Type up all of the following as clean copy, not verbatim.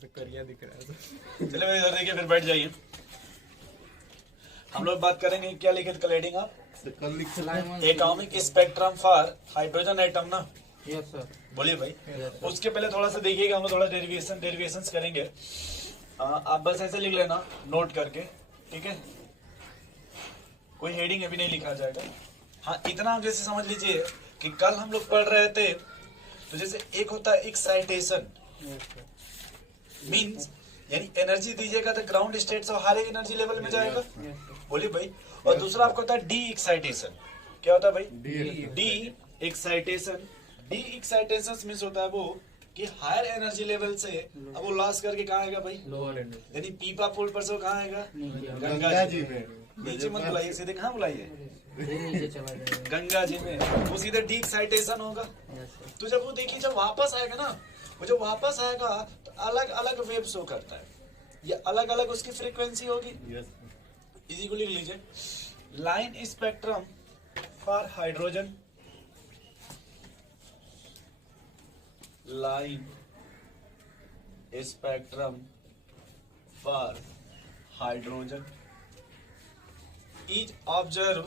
ऐसे करिया दिख रहा है। चलिए भाई इधर देखिए, फिर बैठ जाइए। हम लोग बात करेंगे, क्या लिखे थे कल हेडिंग आप? कल लिखे atomic spectrum for hydrogen atom ना। Yes sir. बोलिए भाई। Yes, sir. उसके पहले थोड़ा सा देखिएगा, हम लोग थोड़ा डेरिवेशंस करेंगे। आप बस ऐसे लिख लेना नोट करके, ठीक है? कोई हेडिंग अभी नहीं लिखा जाएगा। हाँ, इतना आप जैसे समझ लीजिए कि कल हम लोग पढ़ रहे थे, तो जैसे एक होता है एक्साइटेशन, मीन्स यानी एनर्जी दीजिएगा तो ग्राउंड स्टेट से हायर एनर्जी लेवल में जाएगा। बोलिए भाई। और दूसरा आपको होता है डी एक्साइटेशन। क्या होता है भाई? D excitation. D excitation means होता है वो कि हायर एनर्जी लेवल से अब वो लॉस करके कहाँ आएगा भाई? Lower energy. यानी पीपा पुल पर से वो कहाँ आएगा? गंगा जी में। नीचे मत बुलाइए, सीधे कहाँ बुलाइए? नीचे चला जाएगा। गंगा जी में। वो सीधे डी एक्साइटेशन होगा। Yes sir. तो जब वो देखिए, जब वापस आएगा ना, वो जब वापस आएगा तो अलग अलग वेव शो करता है, ये अलग अलग उसकी फ्रीक्वेंसी होगी। इसी को लिख लीजिए, line spectrum for hydrogen, line spectrum for hydrogen is observe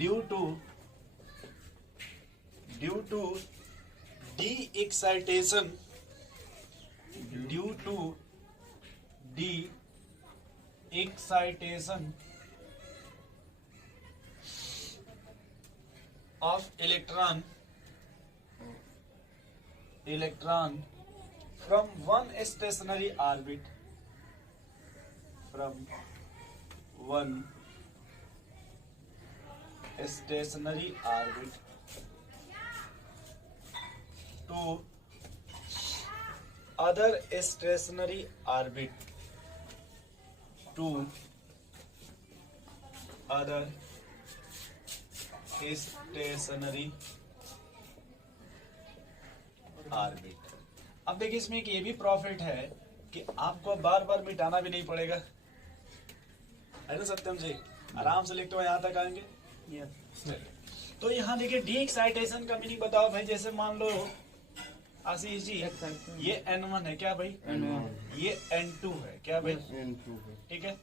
due to de-excitation of electron from one stationary orbit to other stationary orbit अब देखिए, इसमें एक ये भी प्रॉफिट है कि आपको बार बार मिटाना भी नहीं पड़ेगा, है ना सत्यम जी? आराम से लिखते हुए यहाँ तक आएंगे। तो यहाँ देखिए, डी एक्साइटेशन का मीनिंग बताओ भाई। जैसे मान लो आशीष जी, ये N1 है, क्या भाई? N1। ये N2 है, क्या भाई? N2 है। ठीक है,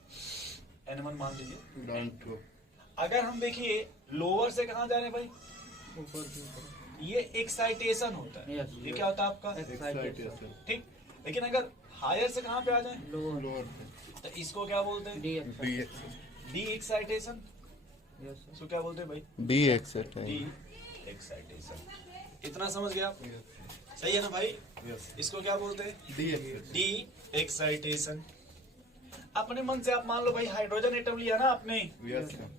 N1 मान लीजिए। N2। अगर हम देखिए लोअर से कहाँ जा रहे हैं भाई? ऊपर की तरफ। ये एक्साइटेशन होता है। Yes, ये क्या होता है आपका? एक्साइटेशन। ठीक। लेकिन अगर हायर से कहाँ पे आ जाए लोअर। तो इसको क्या बोलते हैं? D D excitation. Yes sir. इसको क्या बोलते हैं भाई? D excitation. D excitation. इतना समझ गया आप? सही है ना भाई? इसको क्या बोलते हैं? D excitation. अपने मन से आप मान लो भाई, हाइड्रोजन एटम लिया ना आपने,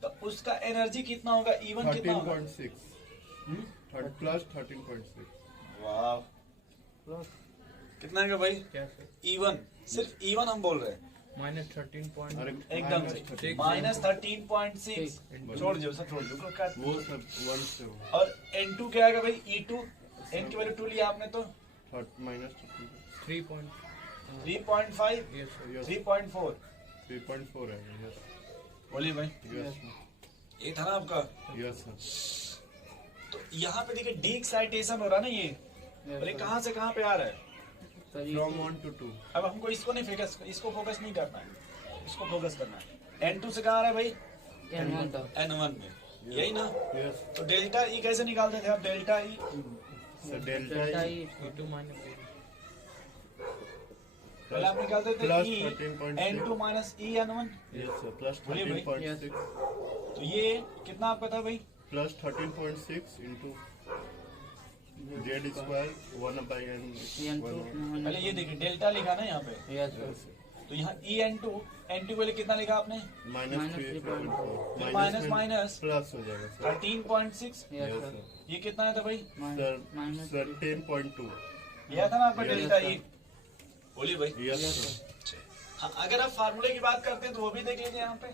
तो उसका एनर्जी कितना होगा? E1 कितना होगा? 13.6 प्लस 13.6। वाह, प्लस कितना है भाई? क्या सर? E1, सिर्फ E1 हम बोल रहे हैं। अरे एकदम से -13.6। छोड़ दो सर, छोड़ दो वो सब 1 से हो। और N2 क्या आएगा भाई? E2। N की वैल्यू 2 लिया आपने तो माइनस 3.5, यस 3.4। 3.4 है। यस बोलिए भाई, यस ये था ना आपका? Yes sir. तो यहाँ पे देखिए, डी एक्साइटेशन हो रहा है ना ये, और ये कहाँ से कहाँ पे आ रहा है? From 1 to 2। अब हमको इसको नहीं इसको फोकस नहीं करना है, इसको फोकस करना है। N2 से कहाँ आ रहा है भाई? N1 तक। N1 में, यही ना? यस तो डेल्टा ई कैसे निकालते थे आप? Delta E sir delta delta E E E2 minus पहले आप निकालते थे plus E 13.6। N2 minus E N1। Yes sir plus बोलिए भाई। 13.6 तो ये कितना आपका था भाई? Plus 13.6 into Z square 1/n। पहले ये देखिए, डेल्टा लिखा ना यहाँ पे, यस सर। तो यहाँ ई N2 के पहले कितना लिखा आपने? माइनस 3.4 माइनस माइनस प्लस हो जाएगा sir. 13.6। Yes yes sir. Sir ये कितना है था भाई? Sir minus 10.2। यह था ना आपका Yes, डेल्टा sir. ई। बोलिए भाई। Yes yes sir sir. हाँ, अगर आप फार्मूले की बात करते हैं तो वो भी देख लीजिए यहाँ पे।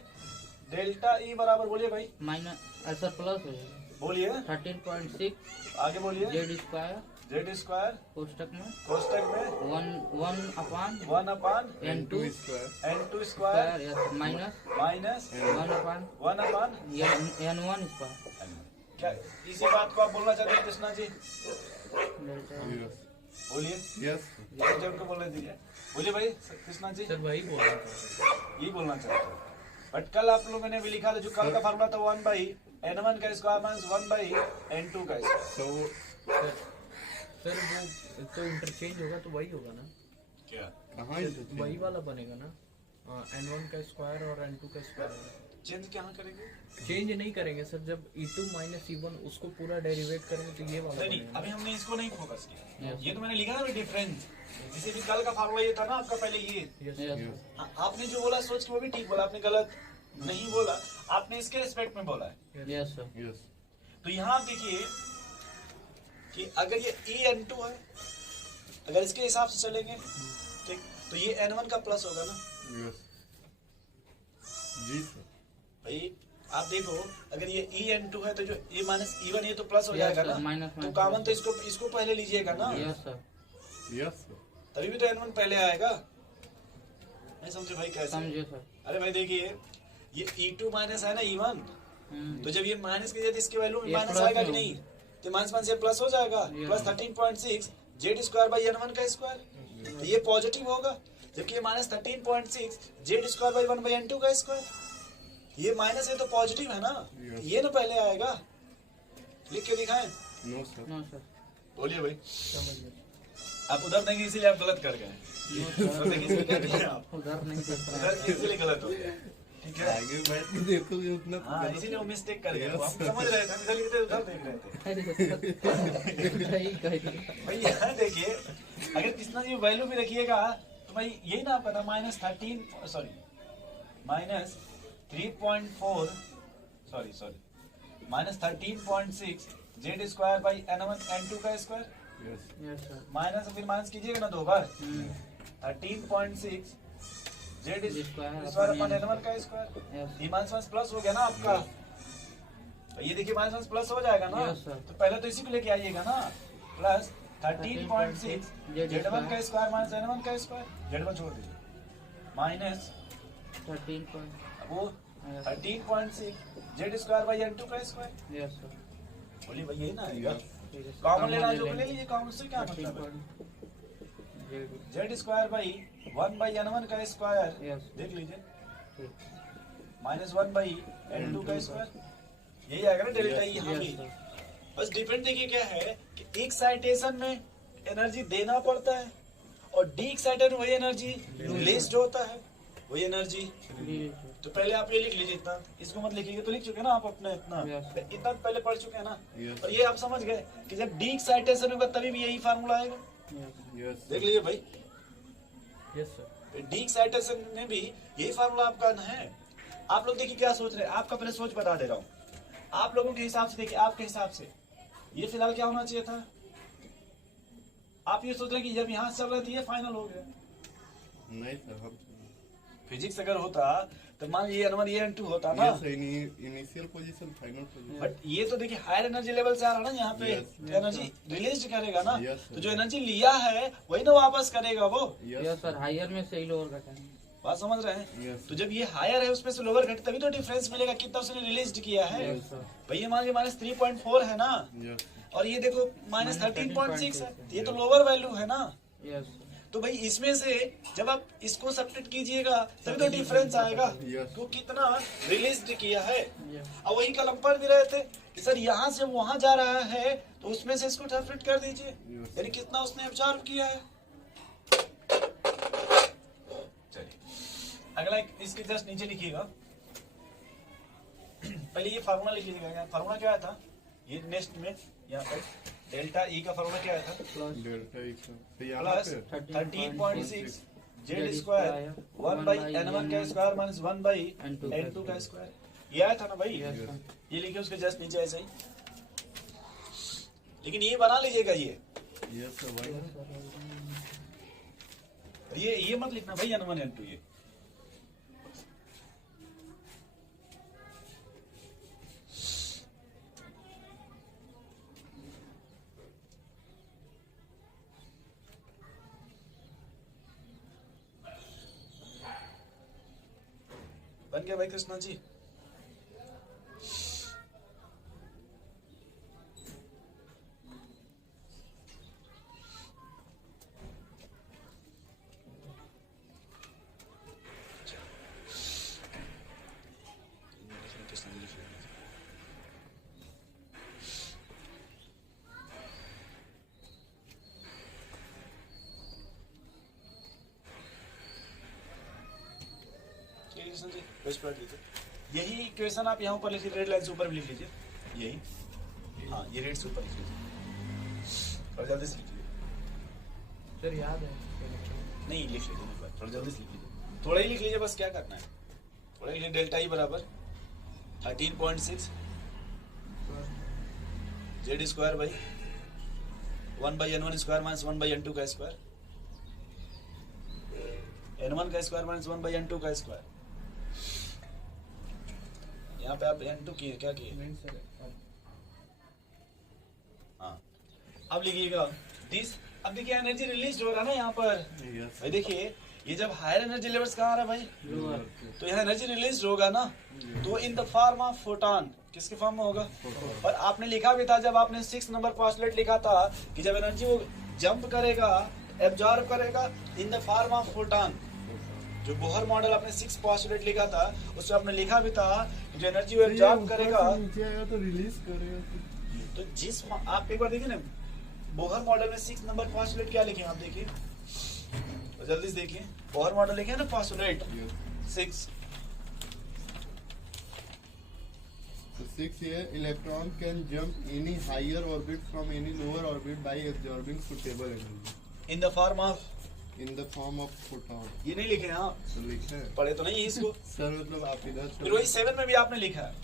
डेल्टा ई बराबर, बोलिए भाई, माइनस सर प्लस हो जाएगा। बोलिए, 13.6 आगे बोलिए। जेड स्क्वायर जेड स्क्वायर कोष्टक में कोष्टक में 1 upon 1/n2 N2 square square yes minus minus 1 upon 1/n1 N1 square. क्या इसी बात को आप बोलना चाहते हैं कृष्णा जी? Delta Yes. बोलिए, Yes. जब उनको बोलने दीजिए। बोलिए भाई कृष्णा जी, सर वही बोल रहा था। यही बोलना चाहते हैं। बट कल आप लोगों ने भी लिखा था, जो कल का फार्मूला था 1/n1 का स्क्वायर माइनस 1/n2 का स्क्वायर। So सर वो तो इंटरचेंज होगा तो वही होगा ना, क्या कहाँ है वही वाला बनेगा ना, n1 का स्क्वायर और n2 का स्क्वायर। चेंज क्या करेंगे? चेंज नहीं करेंगे सर, जब e2 माइनस e1 उसको पूरा डेरिवेट करेंगे तो ये वाला नहीं, बनेगा। अभी हमने इसको नहीं फोकस किया। Yes. ये तो मैंने लिखा ना डिफरेंस, जैसे कि कल का फार्मूला ये था ना आपका, पहले ये। Yes Yes. हाँ, आपने जो बोला सोच के वो भी ठीक बोला, आपने गलत नहीं बोला, आपने इसके रिस्पेक्ट में बोला है। Yes sir. Yes. तो यहाँ आप देखिए कि अगर ये E n2 है, अगर इसके हिसाब से चलेंगे ठीक, तो ये n1 का प्लस होगा ना Yes. जी सर। भाई। आप देखो, अगर ये E n2 है तो जो E माइनस E1 ये तो प्लस हो Yes, जाएगा sir. ना, Minus, तो minus. कॉमन तो इसको पहले लीजिएगा ना, यस सर। Yes sir. तभी भी तो n1 पहले आएगा। नहीं समझे भाई कैसे? समझे सर। अरे भाई देखिए, ये E2 माइनस है ना E1, तो जब ये माइनस की जगह इसके वैल्यू में ये माइनस plus आएगा में कि नहीं, तो माइनस 1 से प्लस हो जाएगा, Yes. Plus 13.6 Z square by n1 का स्क्वायर, तो ये पॉजिटिव होगा। जबकि ये minus 13.6 Z square by 1 by n2 का स्क्वायर, ये माइनस है तो पॉजिटिव है ना, Yes. ये ना पहले आएगा। लिख के दिखाएं, No sir. No sir. बोलिए भाई। समझ गए। आप उधर नहीं, इसीलिए आप गलत कर गए। नो उधर देखिए, इसलिए क्या किए आप? उधर नहीं देख रहा उधर इसीलिए गलत हो गया, ठीक है? आगे बैठ के देखोगे उतना तो हाँ, गलत। इसीलिए वो मिस्टेक कर गया। Yes. हम समझ रहे थे, हम इधर लिखते उधर देख रहे थे। अरे सर सही कह दिया। भाई यहाँ देखिए, अगर कितना ये वैल्यू भी रखिएगा तो भाई यही ना आपका था minus 3.4 minus 13.6 Z square by n1 n2 का square, Yes. Yes sir. Minus फिर माइनस कीजिएगा ना दो बार, 13.6 जेड स्क्वायर अपन n1 का स्क्वायर, यस ये माइनस प्लस हो गया ना आपका। तो ये देखिए माइनस प्लस हो जाएगा ना, Yes, sir. तो पहले तो इसी को लेके आइएगा ना, प्लस 13.6 Z1 का स्क्वायर माइनस n1 का स्क्वायर, Z1 छोड़ दीजिए, माइनस 13 वो 13.6 Z स्क्वायर बाई n2 का स्क्वायर। Yes sir. बोलिए भाई यही ना आएगा। Yes. कॉमन लेना जो ले लीजिए, कॉमन से क्या मतलब है, Z square by 1 by n1 का स्क्वायर, यस देख लीजिए, माइनस 1 बाई n2 का स्क्वायर, यही आएगा ना डेल्टा Yes, यहाँ भी। Yes sir. बस डिफरेंट देखिए क्या है कि एक्साइटेशन में एनर्जी देना पड़ता है और डी एक्साइटेड वही एनर्जी रिलीज होता है, वही एनर्जी। तो पहले आप ये लिख लीजिए इतना, इसको मत लिखिएगा, तो लिख चुके हैं ना आप अपने इतना, Yes. इतना पहले पढ़ चुके हैं ना। Yes. और ये आप समझ गए कि जब डी एक्साइटेशन होगा तभी भी यही फार्मूला आएगा। Yes. देख लीजिए भाई, यस सर। डी एक्साइटेशन में भी यही फार्मूला आपका है। आप लोग देखिए क्या सोच रहे हैं, आपका पहले सोच बता दे रहा हूँ। आप लोगों के हिसाब से देखिए, आपके हिसाब से ये फिलहाल क्या होना चाहिए था? आप ये सोच रहे हैं कि जब यहाँ से चल रहा था ये फाइनल हो गया। नहीं सर, हम फिजिक्स अगर होता तो मान ये n1 ये n2 होता ना, Yes, initial position, final position. But ये तो देखिए हायर एनर्जी लेवल से आ रहा है ना यहाँ पे, Yes. एनर्जी रिलीज करेगा ना, Yes, sir. तो जो एनर्जी लिया है वही ना वापस करेगा वो। Yes sir. हायर में से ही लोअर घटाएंगे। बात समझ रहे हैं? Yes. तो जब ये हायर है उसमें से लोअर घटे तभी तो डिफरेंस मिलेगा कितना उसने रिलीज किया है। Yes sir. भाई ये मान लीजिए माइनस 3.4 है ना, Yes. और ये देखो माइनस Minus 13.6 है, 13.6 ये तो लोअर वैल्यू है ना। Yes sir. तो भाई इसमें से जब आप इसको सब्ट्रैक्ट कीजिएगा तभी तो डिफरेंस आएगा Yes. तो कितना रिलीज किया है। यस और वही कल हम पढ़ भी रहे थे कि सर यहाँ से वहां जा रहा है तो उसमें से इसको सब्ट्रैक्ट कर दीजिए, Yes. यानी कितना उसने ऑब्जर्व किया है। चलिए अगला इसके जस्ट नीचे लिखिएगा, पहले ये फार्मूला लिख लीजिएगा। फार्मूला क्या आया था ये नेक्स्ट में, यहाँ पे डेल्टा ई का फार्मूला क्या आया था? प्लस डेल्टा ई का तो यहाँ प्लस पे 13.6 जेड स्क्वायर 1 बाई n1 का स्क्वायर माइनस 1 बाई n2 का स्क्वायर, ये आया था ना भाई। Yes sir. ये लिखिए उसके जस्ट नीचे ऐसे ही, लेकिन ये बना लीजिएगा ये Yes, sir, why not? ये मत लिखना भाई n1 n2 ये। बन गया भाई कृष्णा जी? कृष्ण जी, बेस्ट पार्ट लीजिए। यही इक्वेशन आप यहाँ ऊपर लिख लीजिए, रेड लाइन से ऊपर भी लिख लीजिए, यही, हाँ ये रेड से ऊपर लिख लीजिए और जल्दी से लिख लीजिए। सर याद है नहीं लिख लीजिए, थोड़ा जल्दी से लिख लीजिए, थोड़ा ही लिख लीजिए, बस क्या करना है, थोड़ा ही लिख, डेल्टा ई बराबर 13.6 Z square by 1/n1 square minus 1/n2 का स्क्वायर, n1 का स्क्वायर माइनस 1/n2 का स्क्वायर। यहाँ पे आप n2 किए, क्या किए? नहीं सर हाँ, अब लिखिएगा दिस। अब देखिए एनर्जी रिलीज हो रहा है ना यहाँ पर यस भाई, देखिए ये जब हायर एनर्जी लेवल्स कहाँ आ रहा है भाई, लोअर, तो यहाँ एनर्जी रिलीज होगा ना, तो in the form of photon, किसके फॉर्म में होगा? और आपने लिखा भी था जब आपने 6 नंबर पोस्टुलेट लिखा था कि जब एनर्जी वो जंप करेगा, एब्जॉर्ब करेगा in the form of photon. जो बोहर मॉडल आपने 6 पोस्टुलेट लिखा था उसमें आपने लिखा भी था कि जो एनर्जी वो एब्जॉर्ब करेगा, नीचे आएगा तो रिलीज करेगा। तो जिस आप एक बार देखिए ना, बोहर मॉडल में 6 नंबर पोस्टुलेट क्या लिखे आप देखिए, तो जल्दी से देखिए, बोहर मॉडल लिखे हैं ना postulate 6। So 6 here, electron can jump any higher orbit from any lower orbit by absorbing suitable energy in the form of, in the form of photon। ये नहीं लिखे हैं आप, तो लिखा है पढ़े तो नहीं है इसको। सर, मतलब आप इधर फिर वही 7 में भी आपने लिखा है,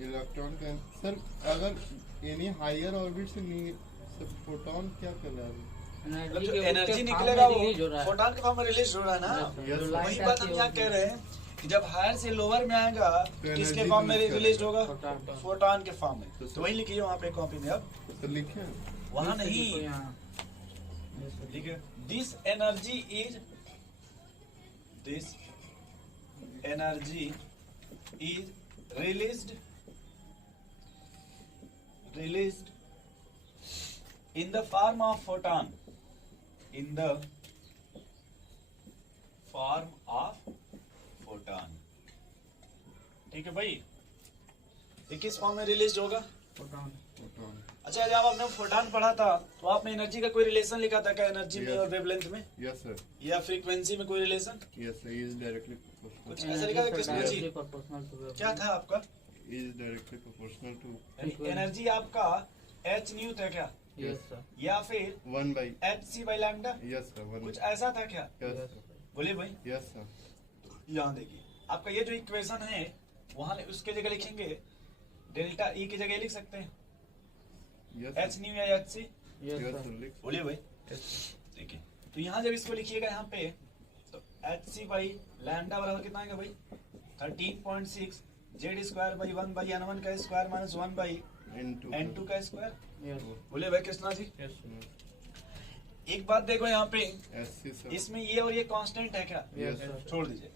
इलेक्ट्रॉन का सर, अगर एनी हायर ऑर्बिट से नहीं, सर फोटोन क्या कर रहा है? मतलब जो एनर्जी निकलेगा वो फोटॉन के फॉर्म में रिलीज हो रहा है ना। Yes, वही बात हम यहाँ कह रहे हैं कि जब हायर से लोअर में आएगा तो किसके energy फॉर्म में release रिलीज होगा? फोटॉन। फोटॉन के फॉर्म में। तो वही लिखिए वहाँ पे कॉपी में, अब सर लिखे हैं वहाँ नहीं, ठीक है। This energy is released in the form of photon, in the form of photon, ठीक है भाई। ये किस फॉर्म में रिलीज होगा? फोटॉन। फोटोन। अच्छा, जब आपने फोटॉन पढ़ा था तो आपने एनर्जी का कोई रिलेशन लिखा था क्या, एनर्जी में Yes. और वेवलेंथ में, यस सर, या फ्रीक्वेंसी में कोई relation? Yes sir, is directly कुछ ऐसा लिखा था कृष्णा जी, क्या था आपका? Is directly proportional to energy आपका h न्यू था क्या, यस सर, या फिर 1 by hc by lambda, yes sir 1 कुछ ऐसा था क्या? यस सर, बोले भाई, यस सर, यहाँ देखिए आपका ये जो इक्वेशन है वहां उसके जगह लिखेंगे डेल्टा ई की जगह लिख सकते हैं यस h न्यू या hc, yes yes sir, sir लिख बोलिए भाई। देखिए तो यहाँ जब इसको लिखिएगा यहाँ पे, तो hc बाई लैम्डा बराबर कितना आएगा भाई? 13.6 जेड स्क्वायर बाई 1/n1 का स्क्वायर माइनस 1/n2 का स्क्वायर। यस बोले भाई कृष्णा जी, यस एक बात देखो यहाँ पे, एससी सर, इसमें ये और ये कांस्टेंट है क्या? यस सर, छोड़ दीजिए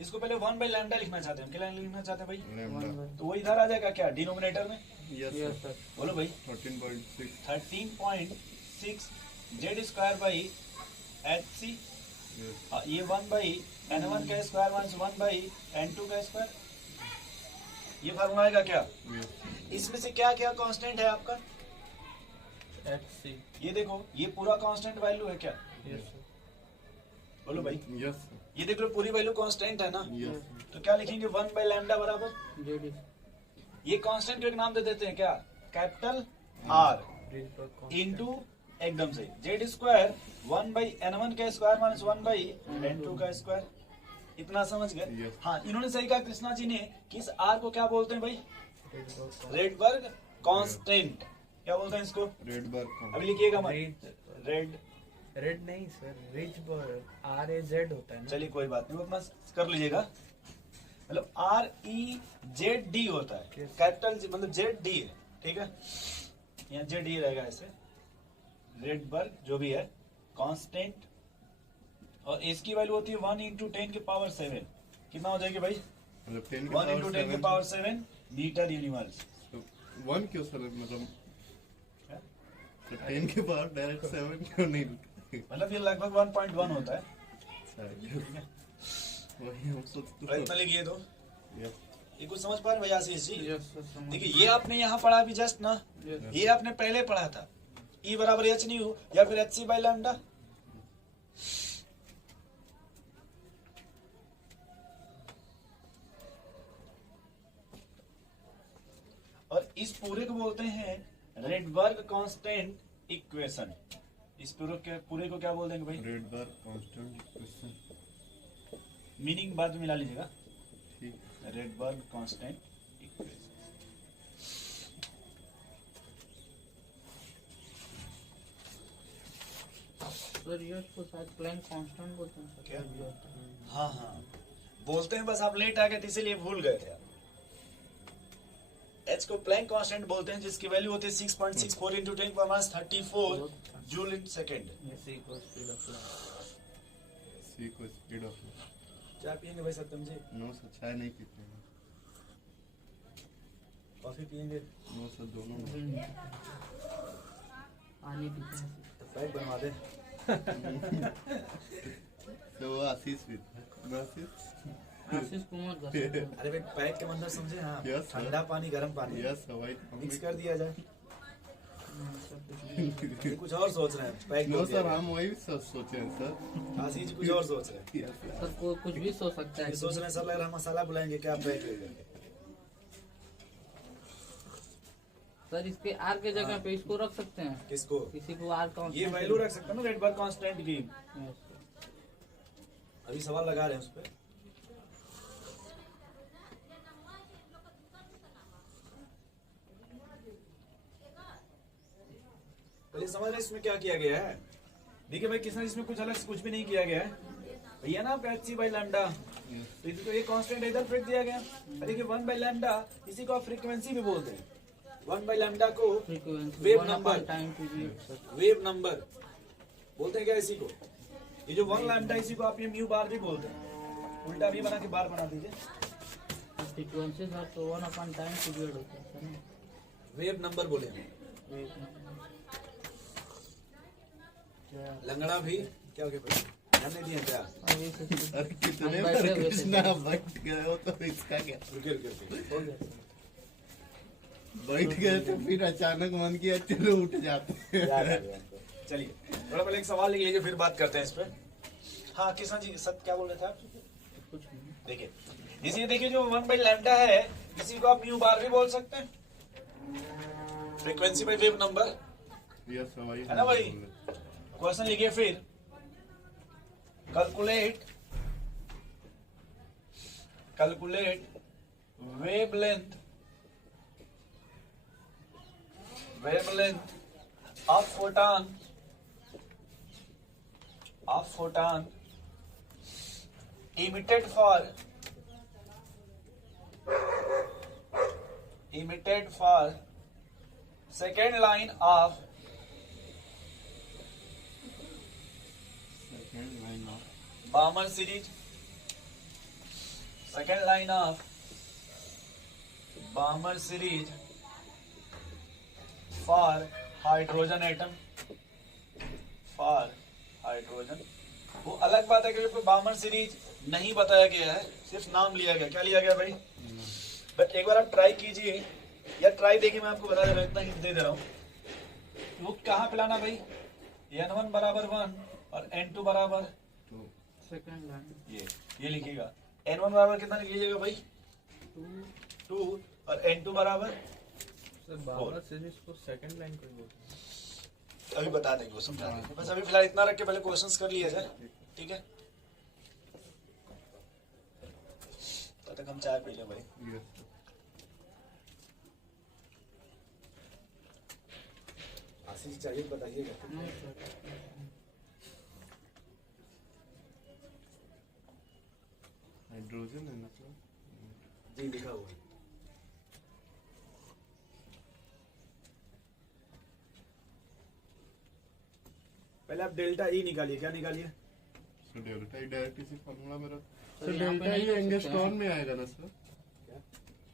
इसको, पहले 1/लैम्डा लिखना चाहते हैं हम, क्या लिखना चाहते हैं भाई? लैम्डा, तो वो इधर आ जाएगा क्या, डिनोमिनेटर में? यस यस सर, सर, बोलो भाई, 13.6 13.6 Z square by hc, yes ये 1/n1 का स्क्वायर माइनस 1/n2 का स्क्वायर, ये फार्मूला आएगा क्या? यस इसमें से क्या क्या कांस्टेंट है आपका? hc, ये देखो, ये पूरा कांस्टेंट वैल्यू है क्या? यस सर, बोलो भाई, यस सर, ये देख लो पूरी वैल्यू कांस्टेंट है ना, यस तो क्या लिखेंगे? 1/लैम्डा बराबर, जेड ये कांस्टेंट को एक नाम दे देते हैं क्या, कैपिटल R इंटू एकदम से जेड स्क्वायर 1/n1 का स्क्वायर माइनस 1/n2 का स्क्वायर। इतना समझ गए? Yes. हाँ, इन्होंने सही कहा कृष्णा जी ने कि इस R को क्या बोलते हैं भाई? रेड रेडबर्ग कांस्टेंट, क्या बोलते हैं इसको? रेड बार अभी लिखिएगा मत, रेड, रेड नहीं सर, रिच बर्ग RAZ होता है ना। चलिए कोई बात नहीं, वो अपना कर लीजिएगा, मतलब REZD होता है, Yes. कैपिटल मतलब ZD है, ठीक है, यहाँ ZD रहेगा ऐसे, रेडबर्ग जो भी है कांस्टेंट, और इसकी वैल्यू होती है 1 × 10⁷ कितना हो जाएगी भाई? मतलब 10 1 × 10⁷ मीटर यूनिवर्स। 1 क्यों सर, मतलब क्या? 10 के पावर डायरेक्ट 7 क्यों नहीं? मतलब ये लगभग 1.1 होता है, ठीक है। वही हम सोचते प्रयत्न लिखिए तो यस ये कुछ समझ पा रहे हैं भैया आशीष जी? यस सर, समझ देखिए ये आपने यहाँ पढ़ा अभी जस्ट ना, यस ये आपने पहले पढ़ा था, E बराबर h न्यू या फिर hc बाई लैम्डा। और इस पूरे को बोलते हैं रेडबर्ग कांस्टेंट इक्वेशन। इस पूरे को क्या बोल देंगे भाई? Rydberg constant equation. मीनिंग बाद में मिला लीजिएगा। ठीक। Rydberg constant equation. सर ये उसको शायद प्लैंक कांस्टेंट बोलते हैं सर। क्या? जो होता है। हाँ हाँ बोलते हैं, बस आप लेट आ गए थे इसीलिए भूल गए थे आप। एच को प्लैंक कांस्टेंट बोलते हैं, जिसकी वैल्यू होती है 6.64 इंटू 10⁻34 जूल इन सेकेंड। सी को स्पीड ऑफ लाइट। सी को स्पीड ऑफ क्या पियेंगे भाई सत्यम जी? नो सर, चाय नहीं पीते हैं। कॉफी पियेंगे? नो सर, दोनों में। पानी पीते हैं। पैक बनवा दे। तो वो आशीष भी था। आशीष आशीष कुमार का सर। अरे भाई पैक के मतलब समझे? हाँ Yes, sir. ठंडा पानी गर्म पानी यस हवाई मिक्स कर दिया जाए। सर कुछ नहीं। ये कुछ और सोच रहे हैं, पैक नो बोल दिया सर, जाए। हम वही सोचे हैं सर। आशीष जी कुछ और सोच रहे हैं। Yes sir. सर को कुछ भी सोच सकता है। ये सोच रहे हैं सर, लग रहा है मसाला बुलाएंगे क्या पैक ले लेंगे। सर इसके आर के जगह पे इसको रख सकते हैं। किसको? किसी को आर का ये वैल्यू रख सकते हैं ना रेडबर्ग कांस्टेंट की। अभी सवाल लगा रहे हैं उस पर। पहले समझ रहे इसमें क्या किया गया है। देखिए भाई किसने इसमें कुछ अलग से कुछ भी नहीं किया गया है भैया ना, एच सी बाई लैम्डा। तो ये कांस्टेंट इधर फिट दिया गया। देखिए 1 बाई लैम्डा, इसी को आप फ्रीक्वेंसी भी बोलते हैं। 1 बाई लैम्डा को वेव नंबर, वेव नंबर बोलते हैं क्या इसी को? ये जो 1 लैम्डा, इसी को आप ये म्यू बार भी बोलते हैं। उल्टा भी बना के बार बना दीजिए। फ्रीक्वेंसी सर तो 1/टाइम पीरियड होता है सर ना। वेव नंबर बोले हम। लंगड़ा भी क्या हो गया भाई? ध्यान नहीं दिए क्या? अभी से अरे कितने हम बार बैठे हुए थे। कृष्णा बैठ गए हो तो इसका क्या? रुके रुके रुके। हो गया। बैठ गए तो फिर अचानक मन किया चलो उठ जाते हैं। याद आ गया हमको। चलिए थोड़ा पहले एक सवाल लिख लीजिए, फिर बात करते हैं इस पे। हाँ किशन जी, सत्य क्या बोल रहे थे आप? कुछ नहीं। देखिए इसी देखिए जो 1 बाई लैम्डा है, इसी को आप म्यू बार भी बोल सकते हैं। Frequency by wave number yes हवाई है ना भाई? क्वेश्चन लिखिए फिर। Calculate wavelength of photon emitted for second line of Balmer series. Second line of Balmer series for hydrogen atom. For hydrogen. वो अलग बात है कि बामर सीरीज नहीं बताया गया है, सिर्फ नाम लिया गया। क्या लिया गया भाई? बट एक बार आप ट्राई कीजिए, या ट्राई देखिए, मैं आपको बता दे रहा हूँ, इतना हिंट दे दे रहा हूँ। वो कहाँ पे लाना भाई? n1 बराबर 1 और n2 बराबर सेकंड लाइन ये लिखिएगा। n1 बराबर कितना लिख लीजिएगा भाई? 2 और n2 बराबर सर बाबर सीरीज को सेकंड लाइन को बोलते हैं। अभी बता देंगे, वो समझा देंगे। बस अभी फिलहाल इतना रख के पहले क्वेश्चंस कर लिया जाए, ठीक है? तब तक हम चाय पी लें भाई। आशीष चाहिए बताइएगा। नहीं सर हाइड्रोजन है ना सर? जी लिखा हुआ है। पहले आप डेल्टा ई निकालिए। क्या निकालिए? सर डेल्टा ई डायरेक्ट इसी फार्मूला में रख। सर, सर यहाँ पे डेल्टा ई नहीं रख सकते एंगस्ट्रॉन हैं। में आएगा ना सर? क्या?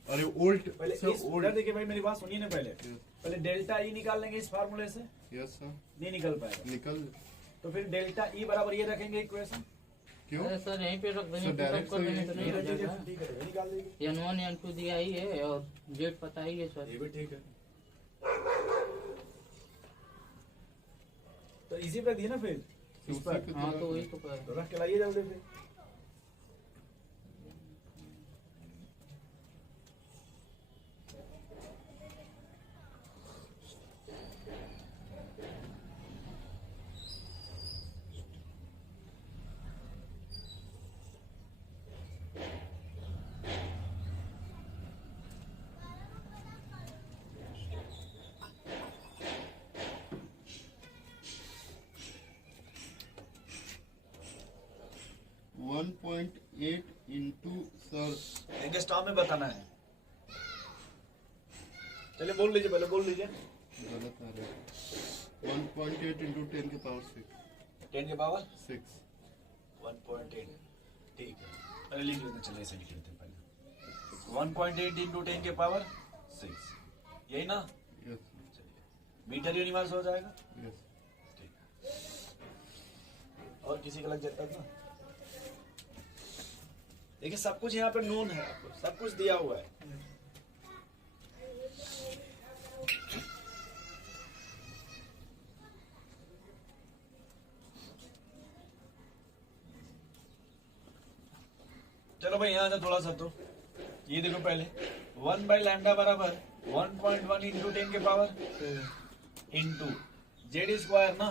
अरे ओल्ड पहले सर इस ओल्ड। देखिए भाई, मेरी बात सुनिए ना। पहले डेल्टा ई निकाल लेंगे इस फार्मूले से, यस सर, नहीं निकल पाएगा। निकल। तो फिर डेल्टा ई बराबर ये रखेंगे इक्वेशन। क्यों? अरे सर यहीं पे रख देंगे, सर, direct पुटअप कर देंगे तो से नहीं ठीक है रखेगा। ठीक है, ये निकाल देंगे। n1 n2 दिया ही है और z पता ही है सर। ये भी ठीक है। तो इसी पे दिए ना फिर इस पर। उसी पे हाँ तो तो वही तो कह तो रख के लाइए जल्दी से। 1.8 into सर एंगस्ट्रॉम में बताना है। चलिए बोल लीजिए, पहले बोल लीजिए। गलत आ रहा है। 1.8 into 10 के पावर 6 10 के पावर 6 1.8, ठीक है, पहले लिख लेते हैं। चलिए ऐसे लिख लेते हैं पहले। 1.8 इंटू 10 के पावर 6, यही ना? यस चलिए मीटर यूनिवर्स हो जाएगा। यस ठीक, और किसी का लग जाता है ना? देखिए सब कुछ यहाँ पे नोन है, आपको सब कुछ दिया हुआ है। चलो भाई यहाँ से थोड़ा सा, तो ये देखो पहले 1 बाई लैम्डा बराबर 1.1 इंटू 10 के पावर इंटू जेड स्क्वायर ना।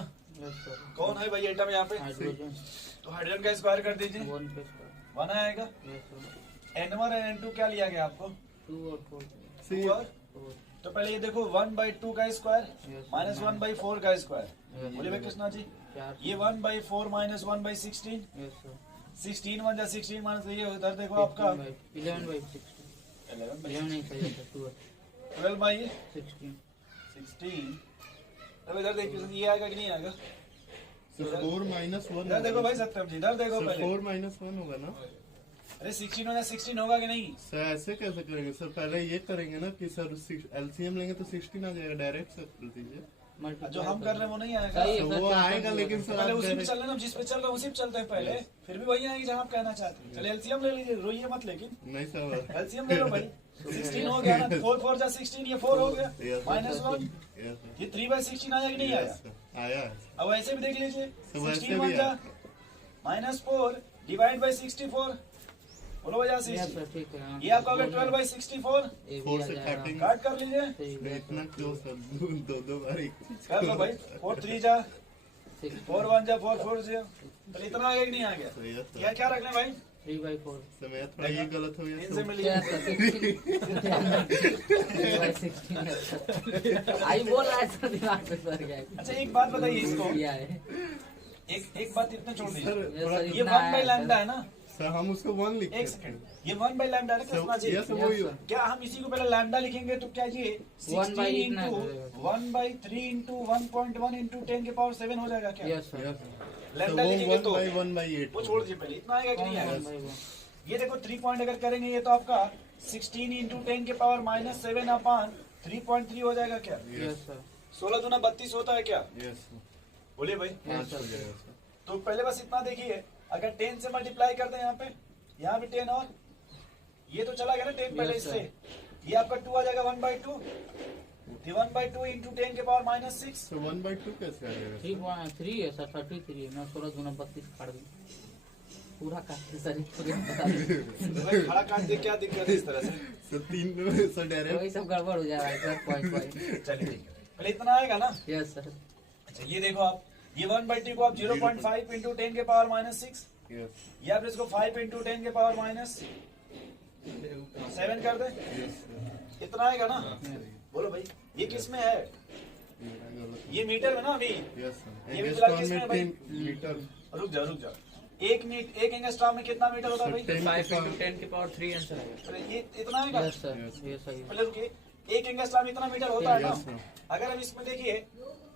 कौन है भाई एटम यहाँ पे? हाइड्रोजन तो हाइड्रोजन का स्क्वायर कर दीजिए, 1 पे स्क्वायर 1 आएगा। N1 और N2 क्या लिया गया आपको? 2 और 4 2 और, तो पहले ये देखो 1 बाई 2 का स्क्वायर माइनस 1 बाई 4 का स्क्वायर। बोलिए भाई कृष्णा जी, ये 1 बाई 4 माइनस 1 बाई 16, 16 1 जा 16 माइनस, ये उधर देखो आपका 11 बाई 16 11 बाई 11 नहीं सही है 12 बाई 16 16। अब इधर देखिए ये आएगा कि नहीं आएगा? सर 4 minus 1 इधर देखो भाई सत्यम जी, इधर देखो सर पहले। 4 minus 1 होगा ना? अरे 16 होगा, 16 होगा कि नहीं? सर ऐसे कैसे करेंगे सर? पहले ये करेंगे ना कि सर एलसीएम लेंगे तो 16 आ जाएगा डायरेक्ट। सर कर दीजिए। जो हम कर रहे हैं वो नहीं आएगा। सही है, तो वो आएगा, लेकिन सर पहले आप उसी पे direct- चल रहे हैं, जिस पे चल रहे हैं उसी पे चलते हैं पहले, फिर भी वही आएगी जहाँ आप कहना चाहते हैं। चलिए एलसीएम ले लीजिए, रोइए मत, लेकिन नहीं सर एलसीएम ले लो भाई। 16 हो गया ना, 4 4 जा 16, ये 4 हो गया Yes, माइनस 1, Yes, sir. ये 3 बाई 16 आया कि नहीं आया? Yes, sir. आया है। अब ऐसे भी देख लीजिए, तो वैसे 16 भी 1 जा आया। माइनस 4 डिवाइड बाई 64, बोलो भैया यस 60, सर ठीक है। ये आपका हो गया 12 बाई 64, 4 से काटेंगे। काट कर लीजिए, नहीं, इतना क्यों सर? दो बार एक चीज कर लो भाई। 4 3 जा 4 1 जा 4 4 जा, तो इतना आ गया कि नहीं आ गया? सही है सर। क्या क्या रख लें भाई? 3 बाई 4 समय थोड़ा ये गलत हो गया इनसे सर। मिलिए। आई बोल रहा है सर, दिमाग पे सर गया अच्छा एक बात बताइए इसको, किया है एक बात इतने छोड़ दीजिए, सर थोड़ा ये 1 बाई लैम्डा है ना? सर हम उसको 1 लिखते एक सेकंड, ये 1 बाई लैम्डा है ना कृष्णा जी? यस वही हो। क्या हम इसी को पहले लैम्डा लिखेंगे तो क्या ये 1 बाई 16 इतना इंटू है। 1 बाई 3 इंटू 1.1 इंटू 10 के पावर 7 हो जाएगा क्या? यस सर लैम्डा लिखेंगे तो 1 by 8 वो छोड़ दीजिए, पहले इतना आएगा कि नहीं आएगा? 1 बाई 1 ये देखो 3 पॉइंट अगर करेंगे ये तो आपका 16 इंटू 10 के पावर माइनस 7 अपान 3.3 हो जाएगा क्या? यस सर 16 दूना 32 होता है क्या? यस बोलिए भाई। 5 हो जाएगा सर। तो पहले बस इतना देखिए, अगर 10 से मल्टीप्लाई कर दें यहाँ भी 10 और ये तो चला गया ना 10 पहले Yes, sir. इससे, ये आपका 2 आ जाएगा 1/2, 1/2 इंटू 10 के पावर माइनस 6। सर 1 by 2 कैसे आ जाएगा सर? 3 है सर 33 है। मैं 16 दूना 32 काट दूँ पूरा काट दे सर, पूरे बता दे भाई खड़ा काट दे, क्या दिक्कत है इस तरह से? सर 3 सर डायरेक्ट वही सब गड़बड़ हो जा रहा है सर पॉइंट पॉइंट। चलिए ठीक है, पहले इतना आएगा ना? यस सर अच्छा ये देखो आप, ये 1/2 को आप 0.5 इंटू 10 के पावर माइनस 6, यस या फिर इसको 5 इंटू 10 के पावर माइनस 7 कर दे, यस सर। इतना आएगा ना? बोलो भाई ये किस में है? ये मीटर में ना अभी? Yes sir. ये भी एंगस्ट्रॉम किस में है में भाई? 10 मीटर। रुक जाओ, एक एंगस्ट्रॉम में कितना मीटर होता है भाई? 5 इंटू 10 के पावर 3 आंसर आएगा। अरे ये इतना आएगा? Yes sir Yes. ये सही है। पहले रुकिए, एक एंगस्ट्रॉम इतना मीटर होता है ना? Yes, sir. अगर हम इसमें देखिए,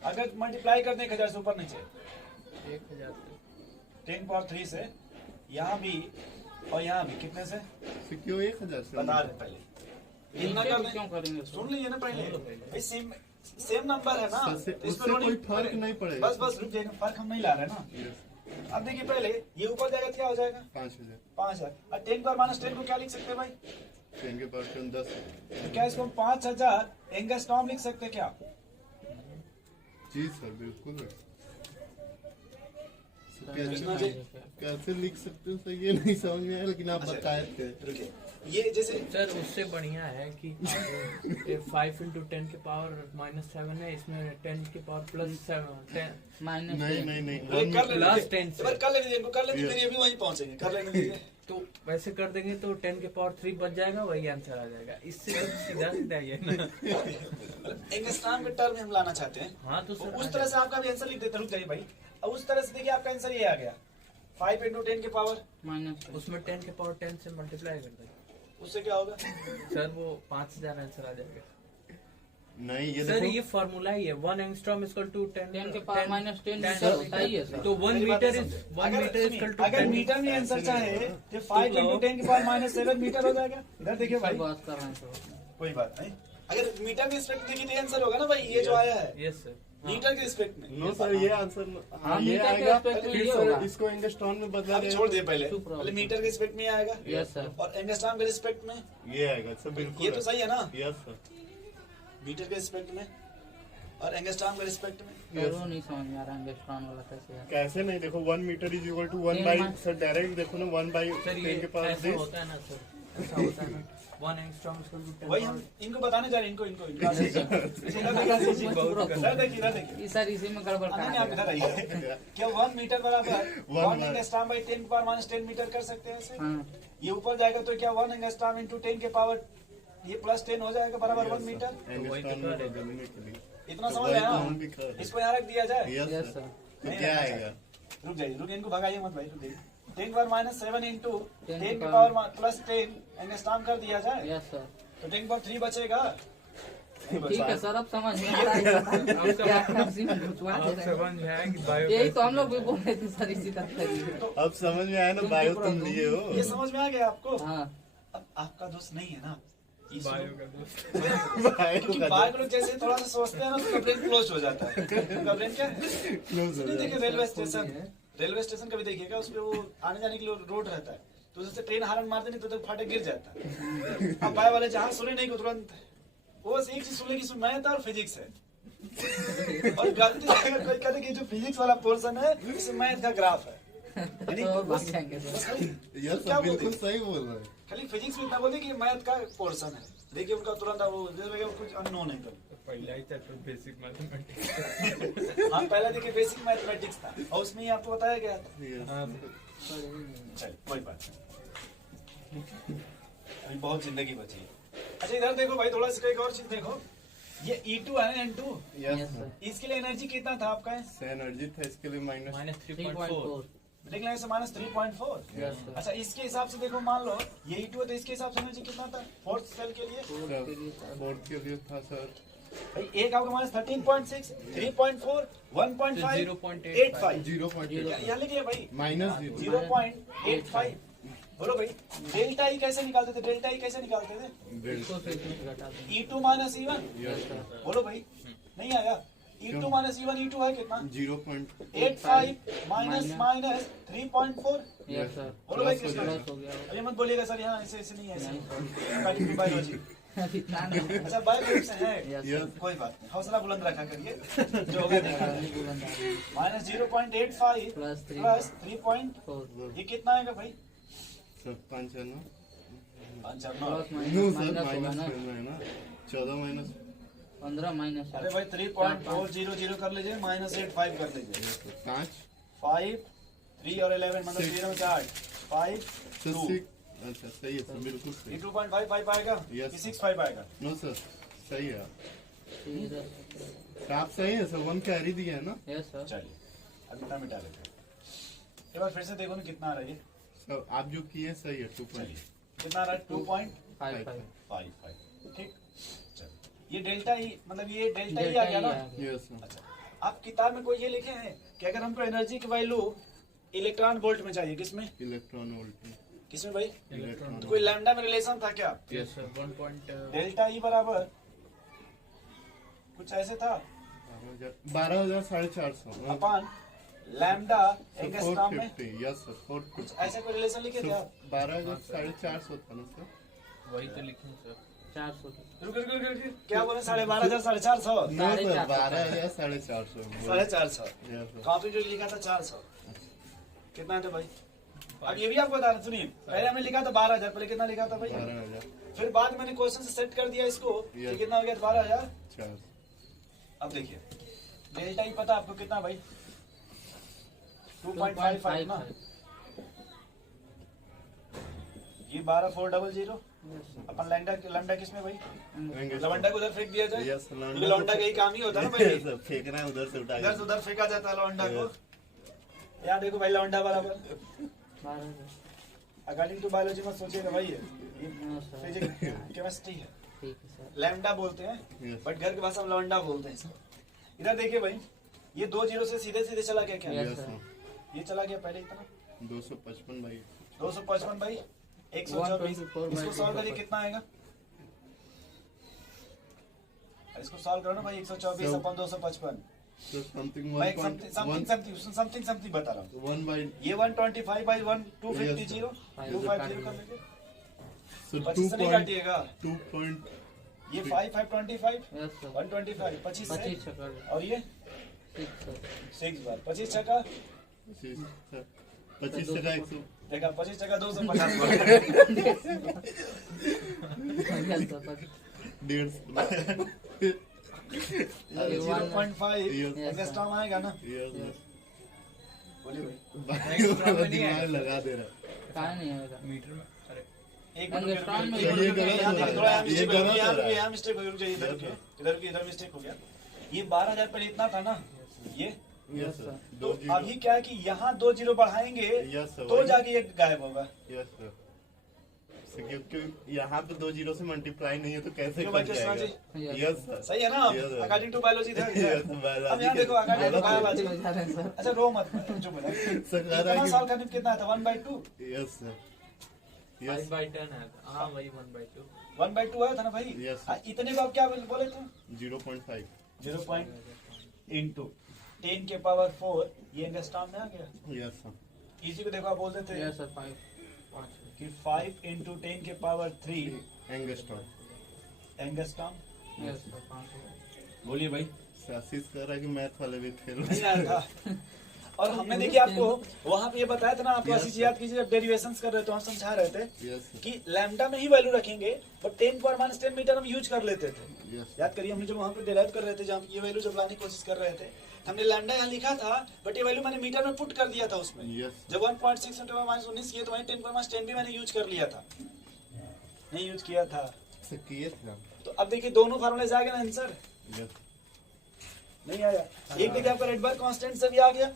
अगर मल्टीप्लाई कर दें 1000 से ऊपर नीचे 1000 10 पावर 3 से, यहाँ भी और यहाँ भी कितने से सर क्यों 1000 से? बता रहे पहले, इतना कर क्यों दें, करेंगे सुन लीजिए ना पहले भाई, सेम नंबर है ना? उससे तो इसमें कोई फर्क नहीं पड़ेगा। बस रुक जाइए, फर्क हम नहीं ला रहे ना। Yes, अब देखिए पहले ये ऊपर जाएगा तो क्या हो जाएगा? 5000। 5000, और 10 पावर माइनस 10 को क्या लिख सकते हैं भाई? 10 के पावर 10। तो क्या इसको हम 5000 एंगस्ट्रॉम लिख सकते हैं क्या? जी सर बिल्कुल। कृष्णा जी। कैसे लिख सकते हो सर ये नहीं समझ में आया, लेकिन आप अच्छा। बताए थे। रुकिए, ये जैसे सर उससे बढ़िया है कि 5 इंटू 10 के पावर माइनस 7 है, इसमें 10 के पावर प्लस 7 माइनस नहीं कर लेने Last दीजिए, 10 से। एक बार कर लेने दीजिए इनको, कर लेने Yes. दीजिए, अभी वहीं पहुंचेंगे, कर लेने दीजिए। तो वैसे कर देंगे तो 10 के पावर 3 बच जाएगा, वही आंसर आ जाएगा। इससे तो सीधा सीधा ही है ना। एंगस्ट्रॉम के टर्म में हम लाना चाहते हैं, हाँ तो तो सर उस तरह से आपका भी आंसर लिख देते, रुक जाइए भाई। अब उस तरह से देखिए आपका आंसर ये आ गया 5 इंटू 10 की पावर माइनस उसमें 10 के पावर 10 से मल्टीप्लाई कर दो उससे क्या होगा? सर, वो 5000 आंसर आ जाएगा। नहीं ये सर, देखो ये फॉर्मूला ही है, 1 एंगस्ट्रॉम इक्वल टू 10 के पावर माइनस 10 मीटर होता ही है सर। तो 1 मेरी बात मीटर नहीं इज समझे। 1 मीटर अगर इक्वल टू अगर मीटर में आंसर चाहे तो 5 इंटू 10 की पावर माइनस 7 मीटर हो जाएगा। इधर देखिए सर भाई, बात कर रहे हैं सर। कोई बात नहीं, अगर मीटर के रिस्पेक्ट देखिए तो आंसर होगा ना भाई, ये जो आया है यस सर। मीटर के रिस्पेक्ट में। नो सर ये आंसर हाँ, ये मीटर के आएगा। aspect में फिर ये सर होगा। इसको एंगस्ट्रॉन में बदला अभी देगा। छोड़ दिए पहले सुपर पहले मीटर के रिस्पेक्ट में आएगा यस सर। और एंगस्ट्रॉम के रिस्पेक्ट में ये आएगा सर बिल्कुल। ये तो सही है ना, यस सर। मीटर के रिस्पेक्ट में और एंगस्ट्रॉम के रिस्पेक्ट में। सर वो नहीं समझ में आ रहा एंगस्ट्रॉन वाला कैसे है। कैसे नहीं देखो 1 metre is equal to 1 by sir direct देखो ना 1 बाई सर, 10 ये के पावर ऐसा होता है ना सर, ऐसा होता है ना, 1 एंगस्ट्रॉम इक्वल टू 10 वही हम इनको बताने जा रहे हैं, इनको इनको इधर देखिए इधर देखिए। ये सर इसी में गड़बड़ नहीं, करा आप इधर आइए। क्या 1 मीटर बराबर 1 एंगस्ट्रॉम बाई 10 की पावर माइनस 10 मीटर कर सकते हैं ऐसे? हाँ ये ऊपर जाएगा तो क्या 1 एंगस्ट्रॉम इंटू 10 के पावर ये प्लस 10 हो जाएगा बराबर 1 मीटर। एंगस्ट्रॉन में बदलने के लिए इतना समझ में आया हम भी ना? कर रहे हैं। इसको यहाँ रख दिया जाए। Yes yes sir. सर। तो क्या आएगा? रुक जाइए, रुक इनको भगाइए मत भाई, रुक जाइए। 10 की पावर माइनस 7 इंटू 10 10 की की पावर पावर प्लस 10 एंगस्ट्रॉम कर दिया जाए यस सर। तो 10 की पावर 3 बचेगा। नहीं ठीक बचा। है सर, अब समझ में आ रहा है। क्या है, उसी में घुसवा दे अब रहे हैं। समझ में आया कि बायो यही तो हम लोग भी बोल रहे थे सर इसी तरह की। अब समझ में आया ना बायो तुम लिए हो। ये समझ में आ गया आपको? हाँ अब आपका दोस्त नहीं है ना ये बायो सुनो। का दोस्त। क्योंकि बाहर के लोग जैसे थोड़ा सा सोचते हैं ना तो ब्रेन क्लोज हो जाता है। उनका ब्रेन क्या है? क्लोज हो नहीं, देखिए जाएगा। रेलवे स्टेशन कभी देखिएगा, उसपे वो आने जाने के लिए रोड रहता है, तो उससे ट्रेन हारन मारते नहीं तो फाटे गिर जाता है। अब बाय वाले जहाँ सुने नहीं को तुरंत वो बस एक चीज सुनेगी, मैथ और फिजिक्स है। और गलती से अगर कोई कहते कि जो फिजिक्स वाला पोर्शन है इसमें मैथ का ग्राफ है, यानी तो बस- भाग जाएंगे सर। बस खाली यस क्या सर बोलते बिल्कुल सही बोल रहे हैं। खाली फिजिक्स में इतना बोलते कि मैथ का पोर्शन है। देखिए उनका तुरंत वो कुछ अननोन है तो पहला ही चैप्टर बेसिक मैथमेटिक्स। हाँ पहला देखिए बेसिक मैथमेटिक्स था और उसमें ही आपको बताया गया था। Yes. चलिए कोई बात नहीं, अभी बहुत जिंदगी बची है। अच्छा इधर देखो भाई, थोड़ा सा एक और चीज देखो, ये E2 है ना N2, Yes, yes sir. Sir. इसके लिए एनर्जी कितना था आपका? से एनर्जी था इसके लिए माइनस माइनस 3.4। 3.4 देख लेंगे माइनस 3.4। Yes sir. अच्छा इसके हिसाब से देखो, मान लो ये E2 है तो इसके हिसाब से एनर्जी कितना था फोर्थ सेल के लिए? फोर्थ के लिए था सर भाई एक आपका माइनस 13.6, 3.4, 1.5, 0.85। 0.8 यहाँ लिखिए भाई माइनस 0 0.85। बोलो भाई डेल्टा ई कैसे निकालते थे? डेल्टा ई कैसे निकालते थे? इसको से इसमें से घटा दें। E2 minus E1। Yes sir. बोलो भाई नहीं आया। E2 माइनस E1, E2 है कितना? 0.85 माइनस माइनस 3.4। Yes sir. बोलो भाई Plus हो कितना? जाएगा। प्लस हो गया। अभी मत बोलिएगा सर यहाँ ऐसे ऐसे नहीं है, नहीं ऐसे सर। बायोलॉजी। इतना नहीं। अच्छा बायोलॉजी से है, यस Yes. सर। कोई बात नहीं, हौसला बुलंद रखा करिए जो होगा देखा नहीं बुलंद आ रही है। Minus 0.85 plus 3 plus 3. 4 ये कितना आएगा भाई? सर 5 है ना अच्छा plus no minus sir minus होगा माइनस ना। करना है ना 14 माइनस 15 माइनस अरे भाई 3.400 कर लीजिए, माइनस 85 कर लीजिए। 5 5, 3 और 11 मतलब 3 में 8, 5, सर 2। 6 अच्छा सही है सर बिल्कुल ये सही 2.55 आएगा Yes. कि 65 आएगा? नो सर सही है ठीक है सर। आप सही है सर 1 कैरी दिया है ना यस सर। चलिए अब इतना मिटा लेते हैं। एक बार फिर से देखो ना कितना आ रहा है ये। सर आप जो किए सही है 2 चलिए कितना आ रहा है? 2.55। 5 ठीक। चलिए ये डेल्टा ही मतलब ये डेल्टा ही आ डेल्टा गया ही ना? आ गया। यस सर अच्छा आप किताब में कोई ये लिखे हैं कि अगर हमको एनर्जी की वैल्यू इलेक्ट्रॉन वोल्ट में चाहिए, किसमें इलेक्ट्रॉन वोल्ट किसमें भाई? इलेक्ट्रॉन तो कोई लैम्डा में रिलेशन था क्या? Yes sir 1. डेल्टा ई बराबर कुछ ऐसे था 12,450 अपन लैम्डा एंगस्ट्रॉम में 450 यस सर 450 ऐसे कोई रिलेशन लिखे थे आप? 12,450 था ना सर वही तो लिखे हैं सर। 400 रुक रुक रुक रुक, क्या बोले? 12,500 450 no sir 450 12,450 450 yes sir copy जो लिखा था 400 कितना था भाई? अब ये भी आपको बता रहा हूं, सुनिए पहले हमने लिखा था 12,000, पहले कितना लिखा था भाई? 12,000 फिर बाद में मैंने क्वेश्चन से सेट कर दिया इसको कि Yes. कितना हो गया? 12,000। 4 अब देखिए डेल्टा ही पता आपको कितना भाई? 2.55 ना? ये 12,400 अपन लैंडा किसमें भाई? लवंडा को उधर फेंक दिया जाए, यस क्योंकि लवंडा का यही काम ही होता है ना भाई, फेंकना है उधर से उठा इधर से उधर फेंका जाता है लवंडा को। यहाँ देखो भाई लौंडा बराबर 12 अकॉर्डिंग टू बायोलॉजी में सोचिएगा भाई ये नो सर फिजिक्स केमिस्ट्री है, ठीक है सर लैम्डा बोलते हैं Yes. बट घर की भाषा में लौंडा बोलते हैं इसको। इधर देखिए भाई ये 2 जीरो से सीधे सीधे चला गया क्या? Yes, yes sir. सर। ये चला गया पहले इतना 255 बाई 255 बाई 124। 124 इसको सॉल्व करिए कितना आएगा? इसको सॉल्व करो ना भाई 124 अपॉन 255। तो समथिंग मैं समथिंग बता रहा हूँ। 1 बाई ये 125 बाई 1 250 Yes, sir. 250 कर लीजिए। सो 25 से नहीं काटिएगा। 2 ये 5 525 यस सर 125 25 से 25 छक्का और ये 6 सर 6 बार 25 छक्का 25 टका 100 देखा 25 छक्का 250 यस सर 150 0.5 Yes. एक्स्ट्रा आएगा ना? यस बोलिए भाई भाई दिमाग लगा दे रहा कहाँ नहीं आएगा मीटर में अरे एक Extra में ये गलत हो रहा है। ये गलत हो रहा है। यहाँ मिस्टेक हो गई इधर मिस्टेक हो गया। ये 12,000 पहले इतना था ना ये, यस सर तो अभी क्या है कि यहाँ 2 जीरो बढ़ाएंगे यस सर तो जाके ये गायब होगा। यस सर क्योंकि यहाँ पे 2 जीरो से मल्टीप्लाई नहीं है तो कैसे क्यों भाई बन कृष्णा जाएगा? जी? यस सर सही है ना? Yes, sir. According to biology Yes, अब biology यहाँ देखो अकॉर्डिंग टू गलत हो बायोलॉजी। बजा रहे हैं सर अच्छा रो मत चुप हो जाओ। सर कह रहा इतना है सॉल्व करने में कितना था 1/2 यस सर 5/10 है। हाँ वही 1/2। 1/2 आया था ना भाई? Yes, sir. इतने को आप क्या बोले थे? 0.5 0 इंटू 10 के पावर 4 ये एंगस्ट्रॉम में आ गया। यस सर इसी को देखो आप बोलते थे यस सर 5 कि 5 इंटू 10 के power 3 angstrom angstrom. Yes sir 5 बोलिए भाई। आशीष कह रहा है कि मैथ वाले भी फेल हो नहीं आया था। और हमने देखिए आपको वहां पे ये बताया था ना आपको Yes, ऐसी चीज याद कीजिए जब डेरिवेशंस कर रहे थे हम समझा रहे थे यस कि लैम्डा में ही वैल्यू रखेंगे बट 10⁻10 मीटर हम यूज कर लेते थे। यस याद करिए हमने जब वहां पे डिराइव कर रहे थे जब ये वैल्यू जब लाने की कोशिश कर रहे थे हमने लैम्डा यहाँ लिखा था बट ये वैल्यू मैंने मीटर में पुट कर दिया था उसमें। यस जब 1.6 × 10⁻19 किए तो वहीं 10⁻10 भी मैंने यूज कर लिया था, नहीं यूज किया था। सर किए थे हम तो अब देखिए दोनों फार्मूले से आ गया ना आंसर? यस नहीं आया। एक देखिए आपका रेडबर्ग कांस्टेंट से भी आ गया।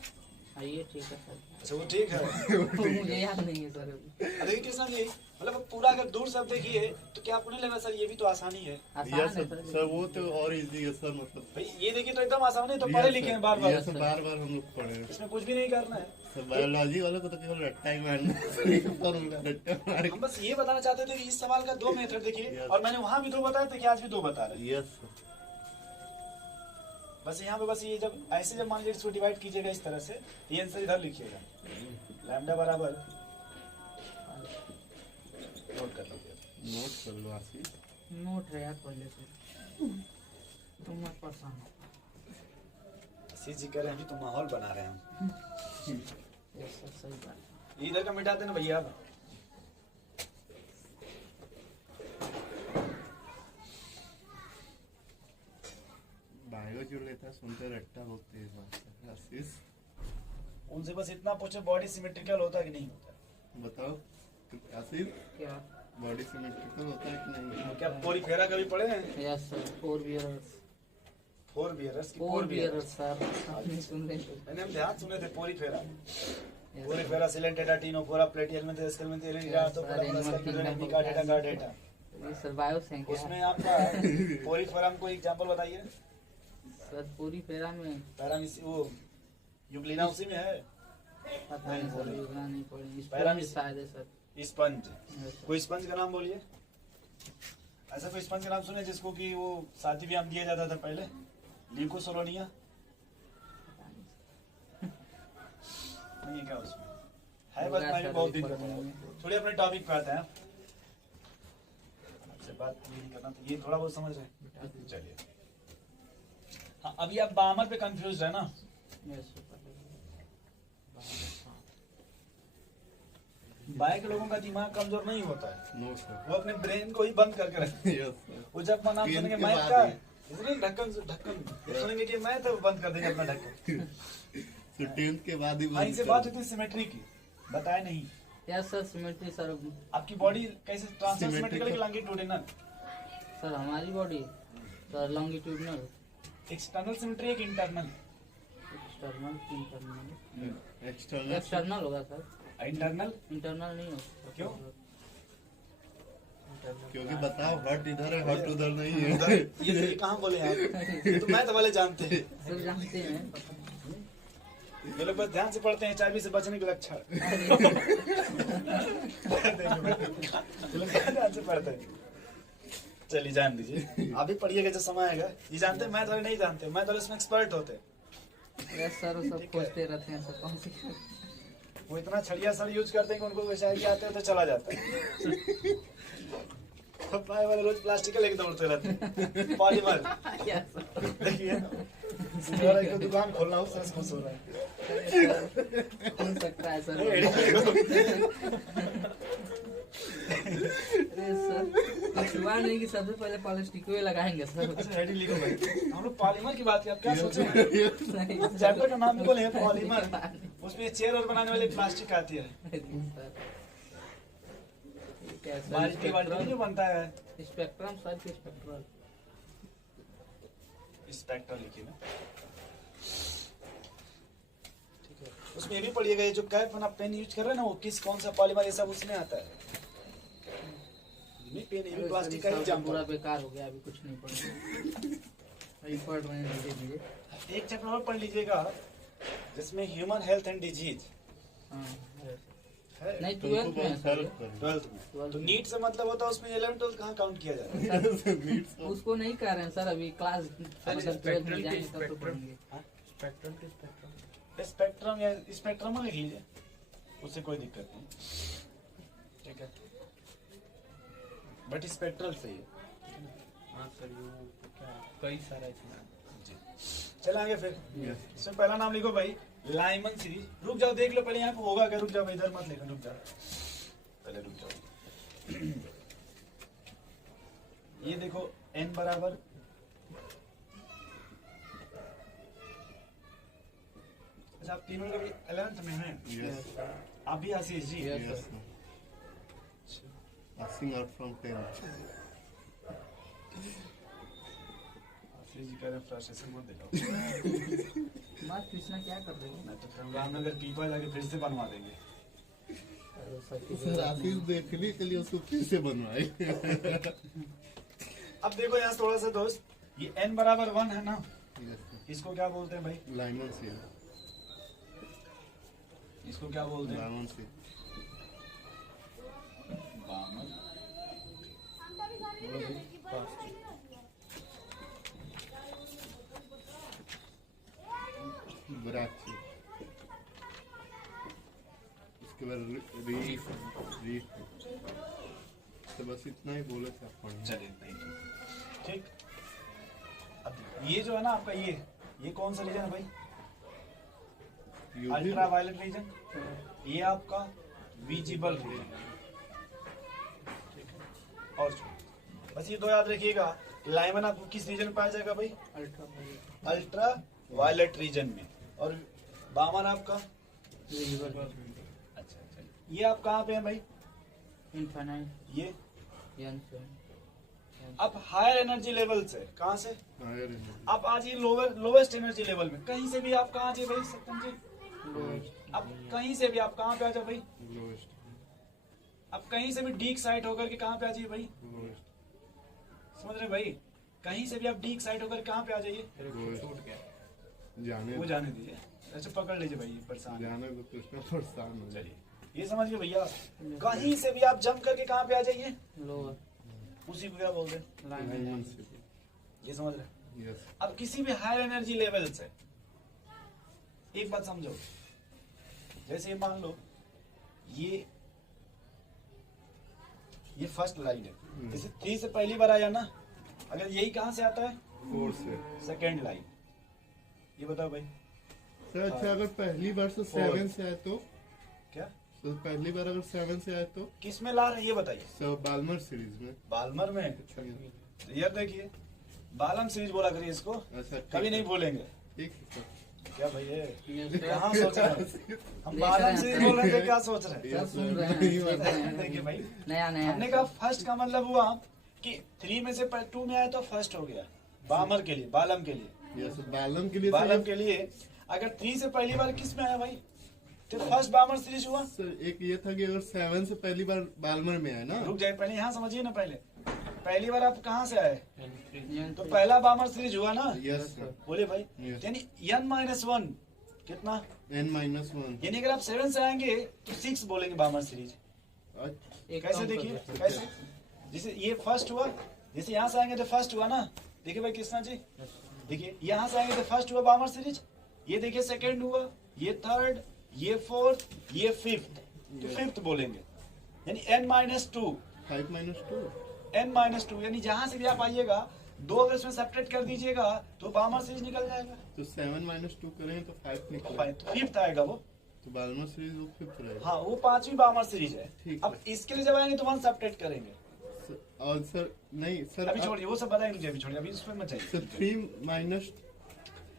आइए ठीक है सर अच्छा वो ठीक है। मुझे याद नहीं है सर अभी देखिए कृष्णा जी मतलब अब पूरा अगर दूर सब देखिए तो क्या आपको नहीं लग रहा सर ये भी तो आसानी है? आसान यस है सर वो तो और इजी है सर मतलब भाई ये देखिए तो एकदम आसान है, तो पढ़े लिखे हैं बार बार, यस बार बार हम लोग पढ़े हैं इसमें कुछ भी नहीं करना है। सर बायोलॉजी वाले को तो केवल रट्टा ही मारना है फॉर्मूला रट्टा मार हम बस ये बताना चाहते थे कि इस सवाल का 2 मेथड देखिए Yes. और मैंने वहां भी 2 बताए थे कि आज भी 2 बता रहे हैं। यस बस यहाँ पे बस ये जब ऐसे जब मान लीजिए इसको डिवाइड कीजिएगा इस तरह से ये आंसर इधर लिखिएगा लैम्डा बराबर नोट कर लीजिए। नोट कर लो आशीष नोट है यार पहले से तुम मत परेशान हो सी जी कह रहे हैं अभी तो माहौल बना रहे हैं हम। यस सर सही बात इधर का मिटाते ना भैया आप। बायो जो लेता है सुनते रट्टा बोलते हैं आशीष उनसे बस इतना पूछो बॉडी सिमेट्रिकल होता है कि नहीं होता? बताओ आशीष क्या बॉडी सिमेट्रिकल होता है कि नहीं क्या पोरी फेरा कभी पढ़े हैं? यस सर 4 बियर्स 4 बियरर्स की 4 बियर्स सर आपने सुन रहे थे मैंने हम ध्यान सुने थे पोरी फेरा Yes, पोरी sir. फेरा सिलेंटेडा टीनो पूरा प्लेटियल में थे स्केल में थे रीडा तो पूरा Yes, प्लस sir. का डेटा का डेटा ये सर बायोस हैं क्या उसमें आपका पोरी फेरा को एग्जांपल बताइए। सर पूरी फेरा में पैरामिस वो यूक्लिना उसी में है। पता नहीं सर योजना नहीं पड़ी इस पैरामिस- शायद है सर स्पंज Yes, sir. कोई स्पंज का नाम बोलिए। ऐसा कोई स्पंज का नाम सुने जिसको कि वो साथी भी हम दिया जाता था पहले ल्यूकोसोलोनिया नहीं क्या उसमें है बस मैं भी बहुत दिन का पढ़ा हूँ। थोड़ी अपने टॉपिक पे आते हैं आपसे बात नहीं करना तो ये थोड़ा बहुत समझ रहे हैं चलिए। हाँ अभी आप बामर पे कंफ्यूज है ना? Yes, sir. बाय के लोगों का दिमाग कमजोर नहीं होता है, नो सर वो अपने ब्रेन को ही बंद करके रखते हैं। यस सर वो जब नाम पेन सुनेंगे के मैथ बाद का ही। इसलिए ढक्कन सुनेंगे कि मैथ है वो बंद कर देंगे अपना ढक्कन। तो 10th के बाद ही हाँ बंद इनसे कर बात दो। होती है सिमेट्री की, बताया नहीं। यस सर सिमेट्री सर आपकी बॉडी कैसे ट्रांसफर Symmetrical। सिमेट्रिकल की लॉन्गिट्यूडिनल? सर हमारी body sir longitudinal external symmetry एक internal? External internal external external होगा सर, इंटरनल इंटरनल नहीं होगा। क्यों? क्योंकि बताओ हट इधर है हट उधर नहीं है। ये कहाँ बोले आप? ये तो मैथ वाले जानते हैं। सब जानते हैं, पता ये लोग बस ध्यान से पढ़ते हैं चाबी से बचने के लक्षण। नहीं। ये लोग ध्यान से पढ़ते हैं। चलिए जान दीजिए, आप भी पढ़िएगा जब समय आएगा। ये जानते हैं, मैथ वाले नहीं जानते, मैथ वाले इसमें एक्सपर्ट होते हैं। यस सर, वो सब खोजते रहते हैं, सब कौन सी वो इतना छड़िया सर यूज करते हैं कि उनको वैसे आइडिया आते हैं तो चला जाता है। भाई वाले रोज प्लास्टिक का लेके दौड़ते रहते हैं, पॉलीमर। Yes sir. देखिए सिंघाड़ा की दुकान खोलना हो सर, खुश हो रहा है। हो सकता है सर। अरे अरे सर, कुछ हुआ नहीं कि सबसे पहले प्लास्टिक में लगाएंगे सर। अच्छा हेडिंग लिखो भाई। हम लोग पॉलीमर की बात की, आप क्या सोच रहे हैं? नहीं चैप्टर का नाम भी बोले हैं पॉलीमर, उसमें चेयर और बनाने वाली प्लास्टिक आती है। बाल्टी वाल्टी जो बनता है, स्पेक्ट्रम सर के स्पेक्ट्रल। स्पेक्ट्रम लिखिए ना, ठीक है। उसमें ये भी पढ़िएगा, ये जो कैप आप पेन यूज कर रहे हैं ना, वो किस कौन सा पॉलीमर, ये सब उसमें आता है। नहीं पेन ये भी प्लास्टिक का ही पूरा पूरा। बेकार हो गया, अभी कुछ नहीं पढ़ेंगे। अभी पढ़ रहे हैं, दीजिए। एक चैप्टर और पढ़ लीजिएगा जिसमें ह्यूमन हेल्थ एंड डिजीज हाँ है, नहीं, 12th में है सर। 12th में। तो नीट से मतलब होता है उसमें 11 12 कहाँ काउंट किया जाए? उसको नहीं कह रहे हैं सर, अभी क्लास मतलब 12th में जाएंगे तब तो पढ़ेंगे। Spectrum to spectrum. स्पेक्ट्रम या स्पेक्ट्रम लिख लीजिए, उससे कोई दिक्कत नहीं, ठीक है। बट स्पेक्ट्रल सही है। हाँ सर, ये क्या कई सारा इसमें। चल आगे फिर। इसमें पहला नाम लिखो भाई, लाइमन सीरीज। रुक जाओ, देख लो पहले यहाँ पे होगा क्या। रुक जाओ भाई, इधर मत लिखो, रुक जाओ पहले, रुक जाओ। ये देखो n बराबर अच्छा, आप तीनों कभी 11th में हैं? आप भी Ashish ji? Yes, passing out from 10th. Ashish ji कह रहे हैं फ्रस्ट्रेशन मत दिखाओ। माँ कृष्णा क्या कर रहे हो? नहीं तो रामनगर पीपा जाके फिर से बनवा देंगे। सर आशीष देखने के लिए उसको फिर से बनवाए। अब देखो यहाँ थोड़ा सा दोस्त, ये n बराबर 1 है ना, Yes, इसको क्या बोलते हैं भाई? लाइमन से इसको क्या बोलते हैं? लाइमन से बामन। ब्राची, उसके बाद रीफ रीफ। तो बस इतना ही बोले थे आप पढ़ने। चलिए नहीं ठीक। अब ये जो है ना आपका, ये कौन सा रीजन है भाई? Ultraviolet region. ये आपका विजिबल रीजन, ठीक है। और बस ये दो याद रखिएगा। लाइमन आपको किस रीजन में पाया जाएगा भाई? अल्ट्रा वायलेट रीजन में। और बामन आपका अच्छा, ये आप कहाँ पे हैं भाई? इनफाइनाइट ये यन से। अब हायर एनर्जी लेवल से कहाँ से हायर एनर्जी, आप आ जाइए लोवेस्ट एनर्जी लेवल में। कहीं से भी आप कहाँ आ जाइए भाई सत्यम जी? अब कहीं से भी आप कहाँ पे आ जाओ भाई? लोएस्ट अब कहीं से भी डीक साइड होकर के कहाँ पे आ जाइए भाई? लोएस्ट समझ रहे भाई? कहीं से भी आप डीक साइड होकर कहाँ पे आ जाइए? छूट गया। जाने वो जाने दीजिए। अच्छा पकड़ लीजिए भाई, परेशान। जाने तो कृष्णा परेशान हो जाए। चलिए ये समझ गए भैया। कहीं से भी आप जंप करके कहाँ पे आ जाइए? लोअर उसी को क्या बोलते हैं? लाइमन से। ये समझ रहे? यस, अब किसी भी हायर एनर्जी लेवल से एक बात समझो, जैसे मान लो ये फर्स्ट लाइन है, जैसे 3 से पहली बार आया ना, अगर यही कहाँ से आता है? 4 से। Second line. ये बताओ भाई सर अच्छा, अगर पहली बार से 7 से आए तो? क्या तो पहली बार अगर 7 से आए तो? किस में ला रहे हैं ये बताइए। सर बाल्मर सीरीज में। बाल्मर में। यार देखिए, बालम सीरीज बोला करिए इसको, अच्छा ठीक कभी है। नहीं बोलेंगे। ठीक है सर। क्या भाई ये Yes, कहाँ सोच रहे हैं? हम बालम सीरीज बोल रहे थे, क्या सोच रहे हैं? सब सुन रहे हैं, देख रहे हैं। देखिए भाई, नया नया हमने कहा फर्स्ट का मतलब हुआ कि 3 में से 2 में आया तो फर्स्ट हो गया। बामर के लिए, बालम के लिए, यस, बालम के लिए बालम के लिए। अगर 3 से पहली बार किस में आया भाई, तो फर्स्ट बामर सीरीज हुआ। सर एक ये था कि अगर 7 से पहली बार बाल्मर में है ना, रुक जाए, पहले यहाँ समझिए ना, पहली बार आप कहाँ से आए, N3 तो पहला बामर सीरीज हुआ ना। यस सर, बोले भाई, Yes. यानी n-1 कितना, n-1। यानी अगर आप 7 से आएंगे तो 6 बोलेंगे बामर सीरीज। एक कैसे काम देखिए, कर कैसे, जैसे ये फर्स्ट हुआ, जैसे यहाँ से आएंगे तो फर्स्ट हुआ ना। देखिए भाई कृष्णा जी, देखिए यहाँ से आएंगे तो फर्स्ट हुआ बामर सीरीज, ये देखिए सेकंड हुआ, ये थर्ड, ये फोर्थ, ये फिफ्थ, तो फिफ्थ बोलेंगे, यानी n-2, 5-2। n-2, यानी जहां से भी आप आइएगा 2 अगर इसमें सब्ट्रैक्ट कर दीजिएगा तो बामर सीरीज निकल जाएगा, तो 7-2 करें तो 5 निकलेगा, तो फिफ्थ आएगा वो। तो बाल्मर सीरीज वो 5th रहेगा। हाँ, वो 5वीं बामर सीरीज है। ठीक अब इसके लिए जब आएंगे तो 1 सब्ट्रैक्ट करेंगे। और सर नहीं सर, अभी छोड़िए वो सब बताएंगे, मुझे अभी छोड़िए, अभी उसमें मत सर चाहिए, 3 माइनस,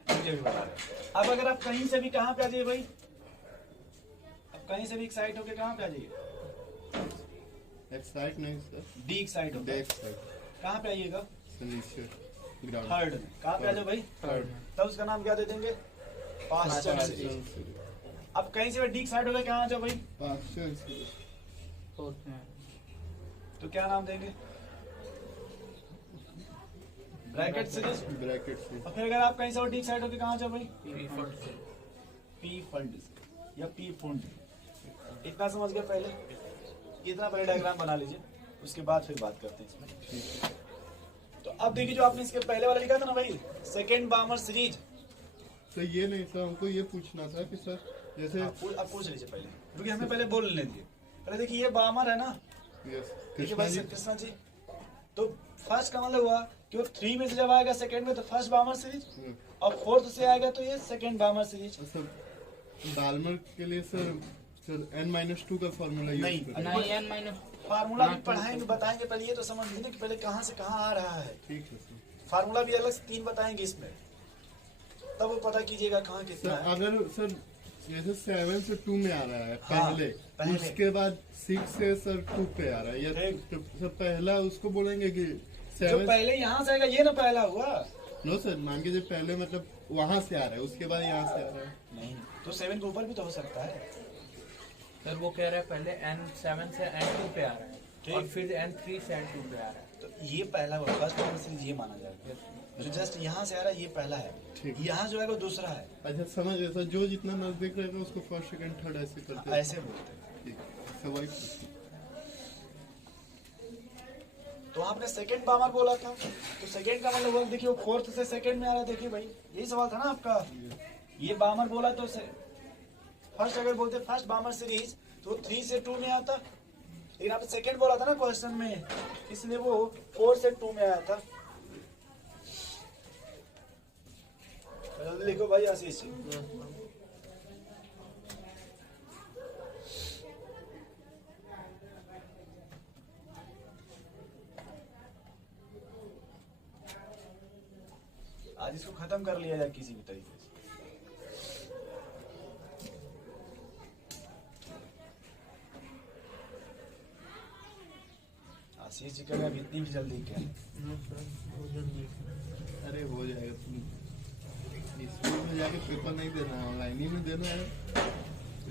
मुझे भी बता रहे। अब अगर आप कहीं से भी कहाँ पे आ जाइए भाई, अब कहीं से भी एक्साइट होके कहाँ पे आ जाइए, एक्साइट नहीं सर, डी एक्साइट होके डेक साइड, कहाँ पे आइएगा, सर नीचे ग्राउंड, थर्ड में कहाँ पे आ जाओ भाई, थर्ड, तब उसका नाम क्या दे देंगे, पास्चन सीरीज। अब कहीं से डी एक्साइट होके कहाँ आ जाओ भाई, पास्चन सीरीज, फोर्थ में तो क्या नाम देंगे, ब्रैकेट सीरीज। ब्रैकेट से। और फिर अगर आप कहीं से और डी एक्साइट होके कहाँ आ जाओ भाई, पी पी फंड या पी फंड। इतना समझ गए पहले, इतना पहले डायग्राम बना लीजिए, उसके बाद फिर बात करते हैं इसमें। तो अब देखिए जो आपने इसके पहले वाला लिखा था ना भाई, सेकेंड बामर सीरीज, तो ये नहीं सर, हमको ये पूछना था कि सर जैसे अब पूछ लीजिए पहले, क्योंकि हमें पहले बोल लेने दिए। पहले देखिए ये बामर है ना, यस देखिए कृष्णा भाई जी, कृष्णा जी, तो फर्स्ट का मतलब हुआ कि वो 3 में से जब आएगा सेकेंड में तो फर्स्ट बामर सीरीज, और फोर्थ से आएगा तो ये second Balmer series. Sir Balmer के लिए सर n-2 का फॉर्मूला यूज नहीं, करें। नहीं N-, फार्मूला भी पढ़ाएंगे, बताएंगे, पहले ये तो समझ लीजिए कि पहले कहाँ से कहाँ आ रहा है। ठीक है सर। फार्मूला भी अलग से 3 बताएंगे इसमें, तब वो पता कीजिएगा कहाँ कितना सर है। अगर सर जैसे 7 से 2 में आ रहा है हाँ, पहले, पहले। उसके बाद 6 से सर 2 पे आ रहा है, या ठीक। तो सर पहला उसको बोलेंगे कि जो 7, पहले यहाँ से आएगा ये ना पहला हुआ, नो सर मान के जो पहले मतलब वहां से आ रहा है, उसके बाद यहाँ से आ रहा है। नहीं तो 7 के ऊपर भी तो हो सकता है। सर वो कह रहा है पहले N7 से N2 पे आ रहा है ठीक। और फिर N3 से N2 पे आ रहा है। तो ये पहला हुआ, फर्स्ट बामर सीरीज ये माना जाएगा। जो जस्ट यहाँ से आ रहा है ये पहला है, ठीक। यहाँ जो आएगा वो दूसरा है, अच्छा समझ गए सर, जो जितना नजदीक रहेगा उसको फर्स्ट सेकंड थर्ड ऐसे करते हैं। ऐसे बोलते हैं। ठीक है, सर वही पूछना। तो आपने सेकंड बामर बोला था, तो सेकंड का मतलब हुआ, देखिए वो फोर्थ से सेकंड में आ रहा है। देखिए भाई यही सवाल था ना आपका, ये बामर बोला तो फर्स्ट अगर बोलते फर्स्ट बामर सीरीज तो 3 से 2 में आता, लेकिन आपने सेकंड बोला था ना क्वेश्चन में, इसलिए वो 4 से 2 में आया था। जल्दी लिखो भाई आशीष। आज इसको खत्म कर लिया जाए किसी भी तरीके से। आशीष जी कहेगा अभी इतनी भी जल्दी क्या, अरे हो जाएगा, तुम स्कूल में जाके पेपर नहीं देना है, ऑनलाइन ही में देना है।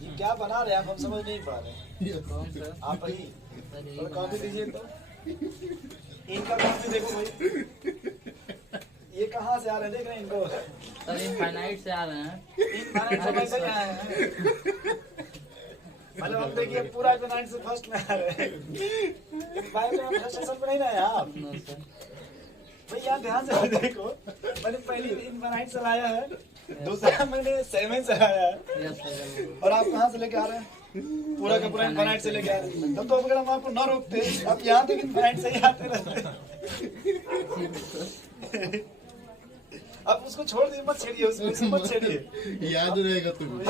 ये क्या बना रहे हैं आप, हम समझ नहीं पा रहे हैं। कौन सा? आप ही और कॉपी दीजिए तो, इनका कॉपी देखो भाई, ये कहाँ से आ रहे हैं, देख रहे हैं इनको, सर इनफाइनाइट से आ रहे हैं। इनफाइनाइट से पैसे कहाँ हैं? मतलब अब देखिए पूरा इनफाइनाइट से फर्स्ट में आ रहे हैं। इनफाइनाइट में फर्स्ट स्टेशन पे नहीं ना है आप नो सर। भाई, यहाँ ध्यान से देखो, मैंने पहली इनफाइनाइट से लाया है, दूसरा मैंने 7 से लाया है, यस सर। और आप कहाँ से लेके आ रहे हैं? पूरा का पूरा इनफाइनाइट से लेके आ रहे हैं। तब तो अगर हम आपको न रोकते, आप यहाँ तक इनफाइनाइट से ही आते रहते। अब उसको छोड़ दिए, मत छेड़िए उसको मत छेड़िए, याद रहेगा तुम्हें।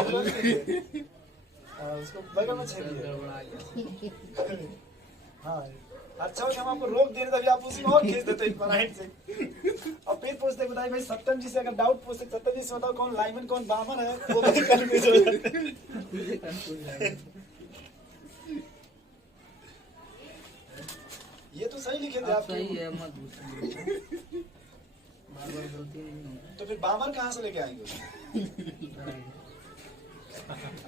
उसको बगल में छेड़िए। गड़बड़ा गया। हाँ, अच्छा हो कि हम आपको रोक दे रहे, तभी आप उसी में और खींच देते इनफाइनाइट से। और फिर पूछते बताइए भाई, सत्यम जी से अगर डाउट पूछते, सत्यम जी से बताओ कौन लाइमन कौन बामर है, वो भी कंफ्यूज हो जाते। ये तो सही लिखे थे आप आप, सही है, मत पूछिए। बार बार गलती नहीं होगी। तो फिर बामर कहाँ से लेके आएंगे उसको? रहेगी।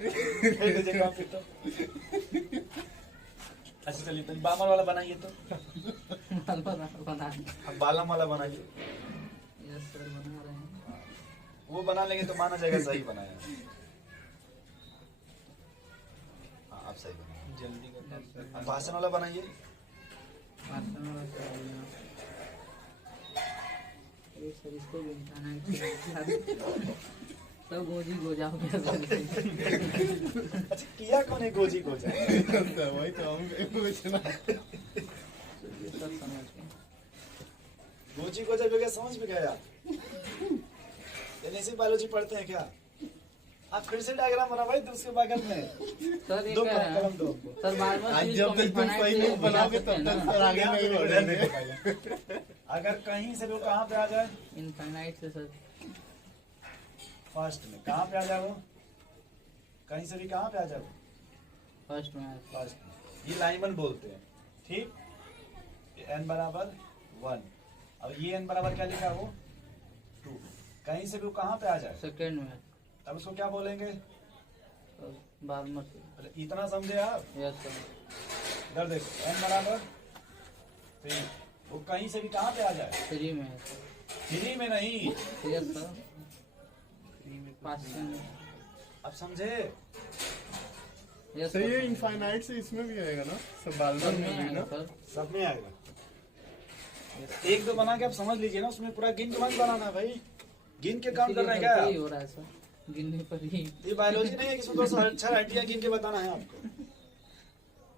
फेंक दीजिए काम फिर तो। अच्छा चलिए तो बामर वाला बनाइए तो। बना अब बालम वाला बनाइए। यस सर बना रहे हैं। वो बना लेंगे तो माना जाएगा सही बनाया। हाँ आप सही बनाए। जल्दी करना अब भाषण वाला बनाइए। भाषण वाला सर ये सर इसको भी निकालना है। सब गोजी गोजा हो गया सर। अच्छा किया कौन है गोजी गोजा? वही तो हम पूछना। ये सब समझ गए। गोजी गोजा भी हो गया, समझ में गया? एनएससी बायोलॉजी पढ़ते हैं क्या? आप फिर से डायग्राम बना भाई दूसरे बगल में। सर ये दो कह रहे हैं, कलम दो। सर बार बार आज जब तक तुम सही नहीं बनाओगे तब तक सर आगे नहीं बढ़ेंगे। अगर कहीं से वो कहाँ पे आ जाए? इनफाइनाइट से सर फर्स्ट में कहाँ पे आ जाए वो? कहीं से भी कहाँ पे आ जाए वो? फर्स्ट में फर्स्ट में। ये लाइमन बोलते हैं, ठीक? n बराबर 1। अब ये n बराबर क्या लिखा है वो? 2। कहीं से भी वो कहाँ पे आ जाए सेकेंड में तब उसको क्या बोलेंगे? बाद में अरे इतना समझे आप? यस सर इधर देखो n बराबर 3। वो कहीं से भी कहाँ पे आ जाए? 3 में है सर 3 में नहीं। यस सर 5 में अब समझे? यस तो ये इनफाइनाइट से इसमें भी आएगा ना, सब बालमन में भी ना। सर सब में आएगा। एक दो बना के आप समझ लीजिए ना, उसमें पूरा गिन के मत बनाना भाई। गिन के काम कर रहे हैं क्या यही आप? हो रहा है सर गिनने पर ही ये बायोलॉजी नहीं है कि इसमें 200 आइडिया गिन के बताना है आपको।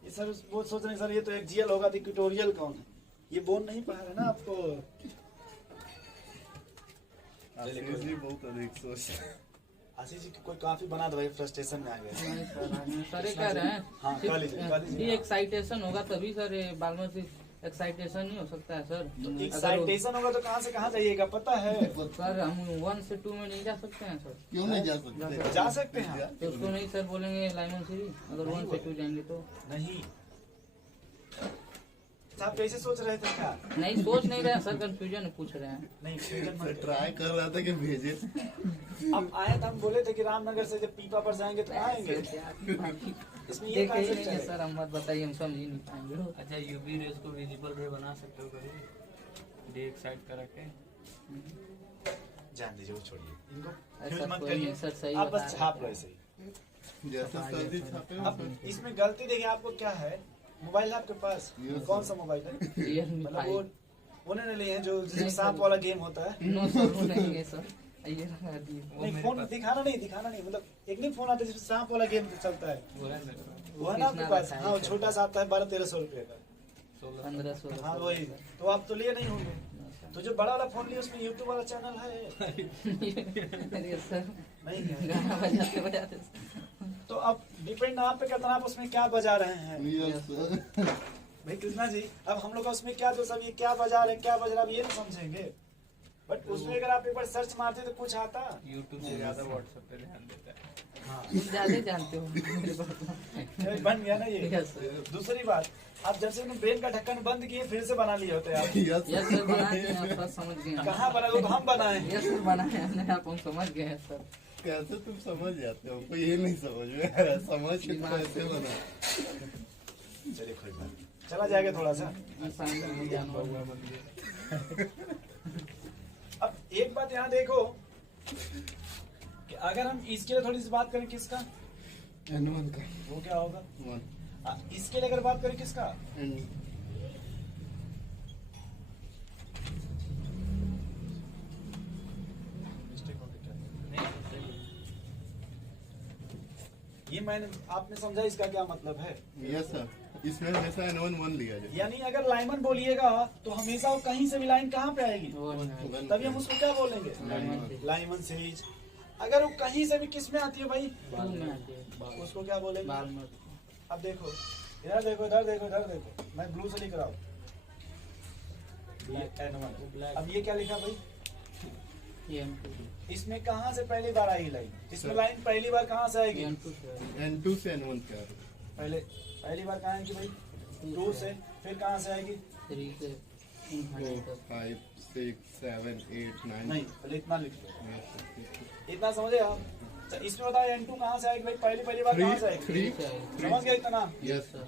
ये सर वो सोच रहे हैं सर ये तो एक जीएल होगा तो इक्वेटोरियल कौन है? ये बोन नहीं पा रहे ना आपको। आशीष जी बहुत अधिक सोचते हैं। आशीष जी कोई काफी बना दो भाई, फ्रस्ट्रेशन में आ गए। नहीं सर ये कह रहे हैं हाँ, कर लीजिए, कर लीजिए। ये एक्साइटेशन होगा तभी सर ये बालमर से एक्साइटेशन नहीं हो सकता है सर। एक्साइटेशन होगा तो कहाँ से कहाँ जाइएगा पता है? सर हम 1 से 2 में नहीं जा सकते हैं सर। क्यों नहीं जा सकते? जा सकते हैं तो उसको नहीं सर बोलेंगे लाइमन सीरी अगर 1 से 2 जाएंगे तो। नहीं। आप कैसे सोच रहे थे क्या? नहीं सोच नहीं रहे हैं सर कंफ्यूजन पूछ रहे हैं। नहीं फ्यूजन मत करो। ट्राई कर रहा था कि भेजे। अब आए तो हम बोले थे कि रामनगर से जब पीपा पर जाएंगे तो आएंगे। इसमें ये देखे ही concept नहीं है। है सर हम बात बताइए हम समझ ही नहीं पाएंगे। अच्छा यूवी रेज को विजिबल रे बना सकते हो कभी? डे एक्साइट करा के जान दीजिए वो छोड़िए इनको। ऐसा फ्यूज मत कोई करिए नहीं सर सही आप बता बस रहे छाप हैं। लो ऐसे ही। जैसे सर्दी छापे अब इसमें गलती देखिए आपको क्या है, मोबाइल है आपके पास? Yes, कौन sir. सा मोबाइल है? रियलमी मतलब वो 5 उन्होंने लिए हैं जो जिसमें नहीं, सांप sir. वाला गेम होता है। नो सर वो नहीं है सर ये लगा दिए। नहीं फोन दिखाना नहीं मतलब एक नहीं फोन आता है जिसमें सांप वाला गेम चलता है, वो है मेरे पास वो है ना आपके पास? हाँ वो छोटा सा आता है 1200-1300 रुपए का। 1500 हाँ वही तो आप तो लिए नहीं होंगे। तो जो बड़ा वाला फोन लिया उसमें यूट्यूब वाला चैनल है? अरे सर नहीं है। गाना बजाते बजाते तो अब डिपेंड आप पे करता है आप उसमें क्या बजा रहे हैं। भाई कृष्णा जी अब हम लोग का उसमें क्या दोस्त, अब ये क्या बजा रहे हैं क्या बज रहा है अब ये नहीं समझेंगे। बट उसमें अगर आप एक बार सर्च मारते तो कुछ आता। यूट्यूब से ज्यादा व्हाट्सएप पे ध्यान देता है। ज्यादा जानते हो मेरे बात ये बन गया ना ये। यस सर दूसरी बात आप जब से ब्रेन का ढक्कन बंद किए फिर से बना लिए होते आप। यस सर बनाए हैं आप सर समझ गए हैं। कहाँ बना वो तो हम बनाए हैं। यस सर बनाए हमने आप हम समझ गए हैं सर। कैसे तुम समझ जाते हो? हमको ये नहीं समझ में आ रहा, समझ के कैसे बना। चलिए कोई बात नहीं। चला जाएगा थोड़ा सा। इंसान नहीं जानवर अब एक बात यहाँ देखो कि अगर हम इसके लिए थोड़ी सी बात करें किसका, N1 का वो क्या होगा? 1 इसके लिए अगर बात करें किसका, and ये मैंने आपने समझा इसका क्या मतलब है? यस सर, इसमें हमेशा N1 1 लिया जाए। यानी अगर लाइमन बोलिएगा तो हमेशा वो कहीं से भी लाइन कहाँ पे आएगी? वो नहीं तभी हम उसको क्या बोलेंगे? Lyman series. अगर वो कहीं से भी किस में आती है भाई? टू में आती है उसको क्या बोलेंगे? बाल में अब देखो इधर देखो इधर देखो इधर देखो, मैं ब्लू से लिख रहा हूँ N1। अब ये क्या लिखा भाई? ये इसमें कहाँ से पहली बार आएगी लाइन? इसमें लाइन पहली बार कहाँ से आएगी? N2 से N1 क्या है? पहले पहली बार कहाँ आएगी भाई? 2 से। फिर कहाँ से आएगी? 3 से 4 5 6 7 8 9 नहीं, पहले इतना लिख लो। Yes, sir. इतना समझे आप? अच्छा, इसमें बताओ N2 कहाँ से आएगी भाई? पहली बार कहाँ से आएगी? 3 समझ गए इतना? Yes, sir.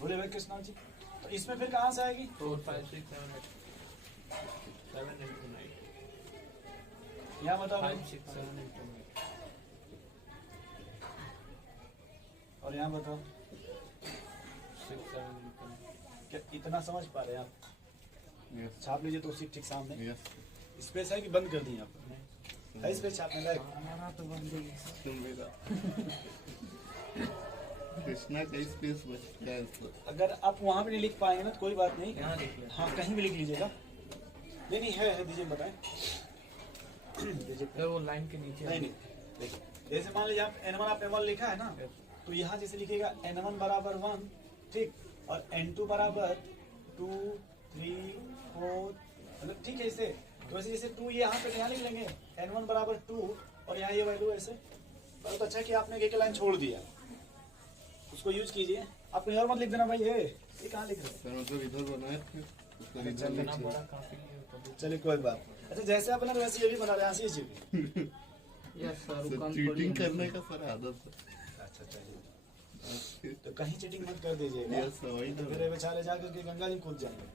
बोले भाई कृष्णा जी, तो इसमें फिर कहाँ से आएगी? 4 5 6 7 8 7 into 9 यहाँ बताओ 5 भाई। 6 7 into 9 और यहाँ बताओ 6 7 into 9 क्या इतना समझ पा रहे हैं आप? Yes. छाप लीजिए तो उसी ठीक सामने। Yes. स्पेस है कि बंद कर दिए आप? है स्पेस छापने लायक? हमारा तो बंद ही है। तुम मेरा कृष्णा का स्पेस बचता है इसमें। अगर आप वहाँ भी नहीं लिख पाएंगे ना तो कोई बात नहीं। यहाँ लिख लिया। हाँ, कहीं भी लिख लीजिएगा। नहीं है, दीजिए बताएं। दीजिए। फिर वो लाइन के नीचे नहीं, देखिए जैसे मान लीजिए आप N1 आपने 1 लिखा है ना, तो यहाँ जैसे लिखेगा N1 बराबर 1, ठीक, और N2 बराबर 2 3 4, मतलब ठीक है ऐसे। तो वैसे जैसे 2 यहाँ पे यहाँ लिख लेंगे N1 बराबर 2 और यहाँ ये वैल्यू ऐसे। बहुत अच्छा कि आपने एक लाइन छोड़ दिया, उसको यूज कीजिए। आप कहीं और मत लिख देना भाई। ये कहाँ लिख रहे हैं? सर मतलब इधर बनाए थे उसको इधर चल इतना नीचे। बड़ा काफी है तभी। चलिए कोई बात। अच्छा, जैसे आप बना रहे वैसे ये भी बना रहे हैं, हंसी जी भी। Yes sir, sir control cheating करने का सर आदत अच्छा चलिए, है। तो कहीं चीटिंग मत कर दीजिएगा। Yes, sir, वही तो तो। फिर बेचारे जाकर के गंगा जी कूद जाएंगे।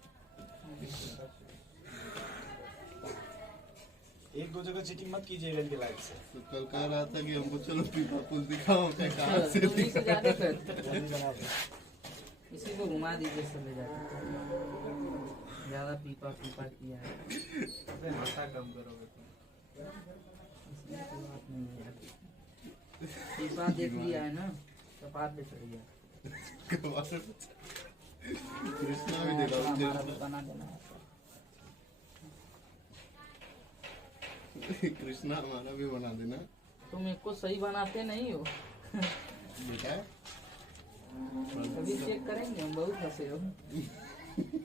एक दो जगह चीटिंग मत कीजिएगा इनके लाइफ से। तो कल कह रहा था कि हमको चलो पीपा पुल दिखाओ, क्या कहाँ से तुम ही से दिखाओ? ज्यादा कर। जल्दी जनाब। इसी को घुमा दीजिए सब ले जाके। ज्यादा पीपा किया है। माथा कम करोगे तुम। इसमें कोई बात नहीं है यार। पीपा देख लिया है ना, कपार पे चढ़ गया। कृष्णा भी देखा हमारा भी बना देना है। कृष्णा हमारा भी बना देना तुम एक को सही बनाते नहीं हो। बेटा। अभी चेक करेंगे, हम बहुत हंसे हो।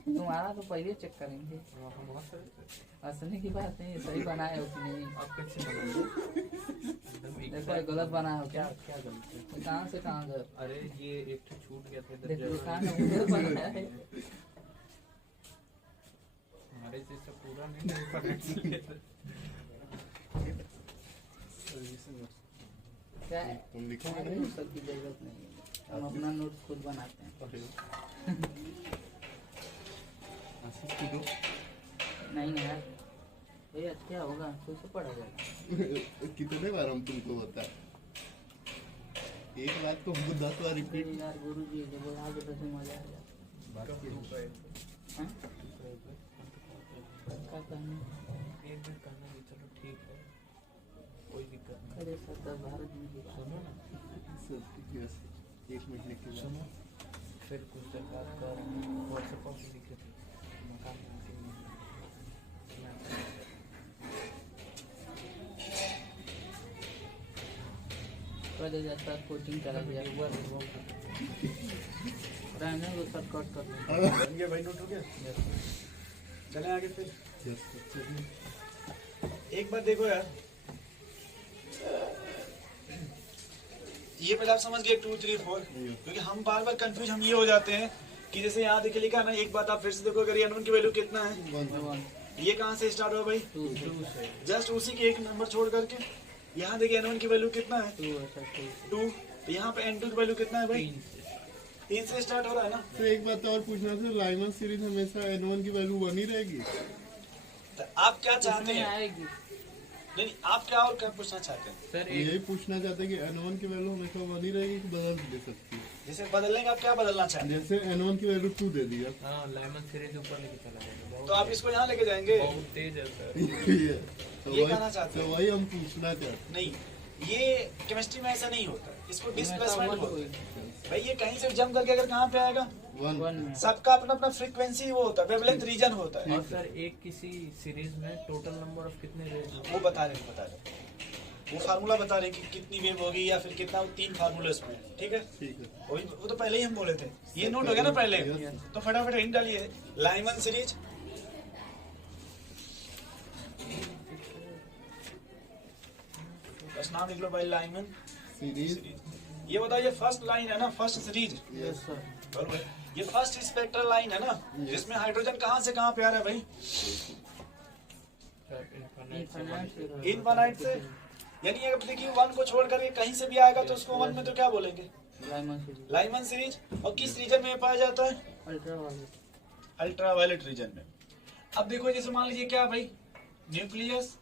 तुम्हारा तो पहले चेक करेंगे। हंसने की बात नहीं है, सही बनाए हो कि नहीं। आप कैसे बनाओगे? एकदम एक देखो ये गलत बना हो क्या? क्या गलत है? कहाँ से कहाँ गए? अरे ये एक तो छूट गया था इधर देखो जगह। कहाँ है, उधर बनाया है। हमारे जैसे पूरा नहीं पकड़ लिए थे। क्या है? तुम लिखो हमारे नहीं। को सबकी जरूरत नहीं है, हम अपना नोट खुद बनाते हैं। आशीष की दो। नहीं ना यार, भैया क्या होगा, कैसे पढ़ा जाएगा? कितने बार हम तुमको बताए? एक बात को हमको 10 बार रिपीट। अरे यार गुरु जी जब याद होता तो मजा आ जाता। हाँ? क्या कहना? एक मिनट करना भी चलो ठीक है, कोई दिक्कत नहीं। अरे सर 10-12 दिन की बात। सुनो ना, सर yes, 1 मिनट लिख के सुनो, फिर कुछ देर बाद कर व्हाट्सएप पर भी लिखे थे मकान में पहले जाता कोचिंग चला गया, रहने को सर कट कर देंगे। बन गया भाई, नोट हो गया। चलें आगे फिर। yes, sir. एक बार देखो यार, ये पहले आप समझ गए 2 3 4, क्योंकि हम बार बार कंफ्यूज हम ये हो जाते हैं कि जैसे यहाँ देखिए लिखा ना, एक बात आप फिर से देखो, अगर ये की वैल्यू कितना है, 1 ये कहाँ से स्टार्ट हुआ भाई? 2 जस्ट उसी के एक नंबर छोड़ करके यहाँ देखिए N1 की वैल्यू कितना है? 2 ऐसा 2। यहाँ पे N2 की वैल्यू कितना है भाई? 3 से स्टार्ट हो रहा है ना। तो एक बात और पूछना था, लाइमन सीरीज हमेशा N1 की वैल्यू 1 ही रहेगी? तो आप क्या चाहते उसमें हैं? आएगी। नहीं, आप क्या और क्या पूछना चाहते हैं? सर यही एक पूछना चाहते हैं कि N1 की वैल्यू हमेशा 1 ही रहेगी कि बदल भी दे सकती है? जैसे बदलने का आप क्या बदलना चाहते हैं? जैसे N1 की वैल्यू 2 दे दिया। हाँ लेमन सीरीज ऊपर लेके चला गया, तो आप इसको यहाँ लेके जाएंगे? बहुत तेज है सर। तो ये कहना चाहते तो हैं? वही हम पूछना चाहते हैं। नहीं, ये केमिस्ट्री में ऐसा नहीं होता, इसको डिस्प्लेसमेंट वन बोलते हैं। भाई ये कहीं से जंप करके अगर कहाँ पे आएगा? 1 में सबका अपना अपना फ्रीक्वेंसी वो होता है, वेवलेंथ रीजन होता है। और सर एक किसी सीरीज में टोटल नंबर ऑफ कितने रेज वो बता रहे वो फार्मूला बता रहे कि कितनी वेव होगी या फिर कितना, 3 फार्मूले उसमें, ठीक है? ठीक है। वो तो पहले ही हम बोले थे, ये नोट हो गया ना पहले, Yes. तो फटाफट हिंट डालिए। लाइमन सीरीज, बस नाम लिख लो भाई, लाइमन सीरीज सीरीज। ये बताइए फर्स्ट लाइन है ना, फर्स्ट सीरीज, यस सर। बरोबर। ये फर्स्ट स्पेक्ट्रल लाइन है ना, जिसमें हाइड्रोजन कहाँ से कहाँ पे आ रहा है भाई? इनफाइनाइट से। यानी अगर देखिए 1 को छोड़ करके कहीं से भी आएगा तो उसको 1 में तो क्या बोलेंगे? Lyman series. और किस रीजन में पाया जाता है? अल्ट्रावायलेट रीजन में। अब देखो जैसे मान लीजिए क्या भाई, न्यूक्लियस,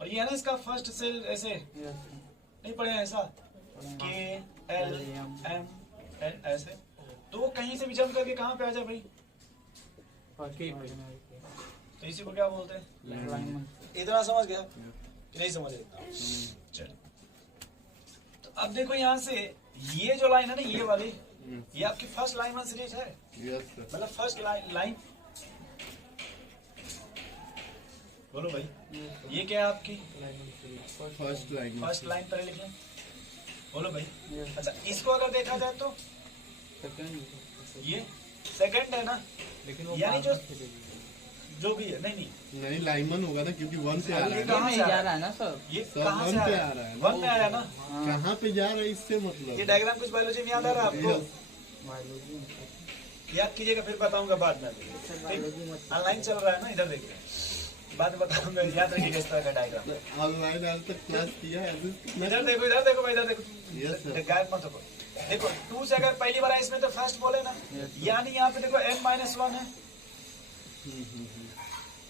और ये है ना इसका फर्स्ट सेल, ऐसे नहीं पढ़े हैं ऐसा, KLM ऐसे, तो वो कहीं से भी जंप करके कहाँ पे आ जाए भाई? तो इसी को क्या बोलते हैं? इतना समझ गया कि नहीं समझ इतना? चलो, तो अब देखो यहाँ से ये जो लाइन है ना, ये वाली, ये आपकी फर्स्ट लाइमन सीरीज है। मतलब फर्स्ट लाइन, बोलो भाई, ये क्या है आपकी? फर्स्ट लाइन पहले लिख लें, बोलो भाई। अच्छा, इसको अगर देखा जाए तो ये सेकंड है ना, लेकिन वो यानी जो भी है, नहीं लाइमन होगा ना, क्योंकि 1 से आ रहा है, कहाँ से जा रहा है ना सर? ये सब कहाँ से 1 आ पे रहा आ है? रहा है, 1 में आ रहा है ना। कहाँ पे जा रहा है इससे ये मतलब। डायग्राम कुछ बायोलॉजी में याद आ रहा है आपको? याद कीजिएगा, फिर बताऊंगा बाद में। ऑनलाइन चल रहा है ना, इधर देखिए, बाद में बताऊंगा, याद रखिएगा इस तरह का डायग्राम। ऑनलाइन आज तक क्लास किया है। इधर देखो भाई, इधर देखो, गायब मत हो। देखो 2 से अगर पहली बार आए इसमें तो फर्स्ट बोले ना, यानी यहाँ पे देखो n-1 है।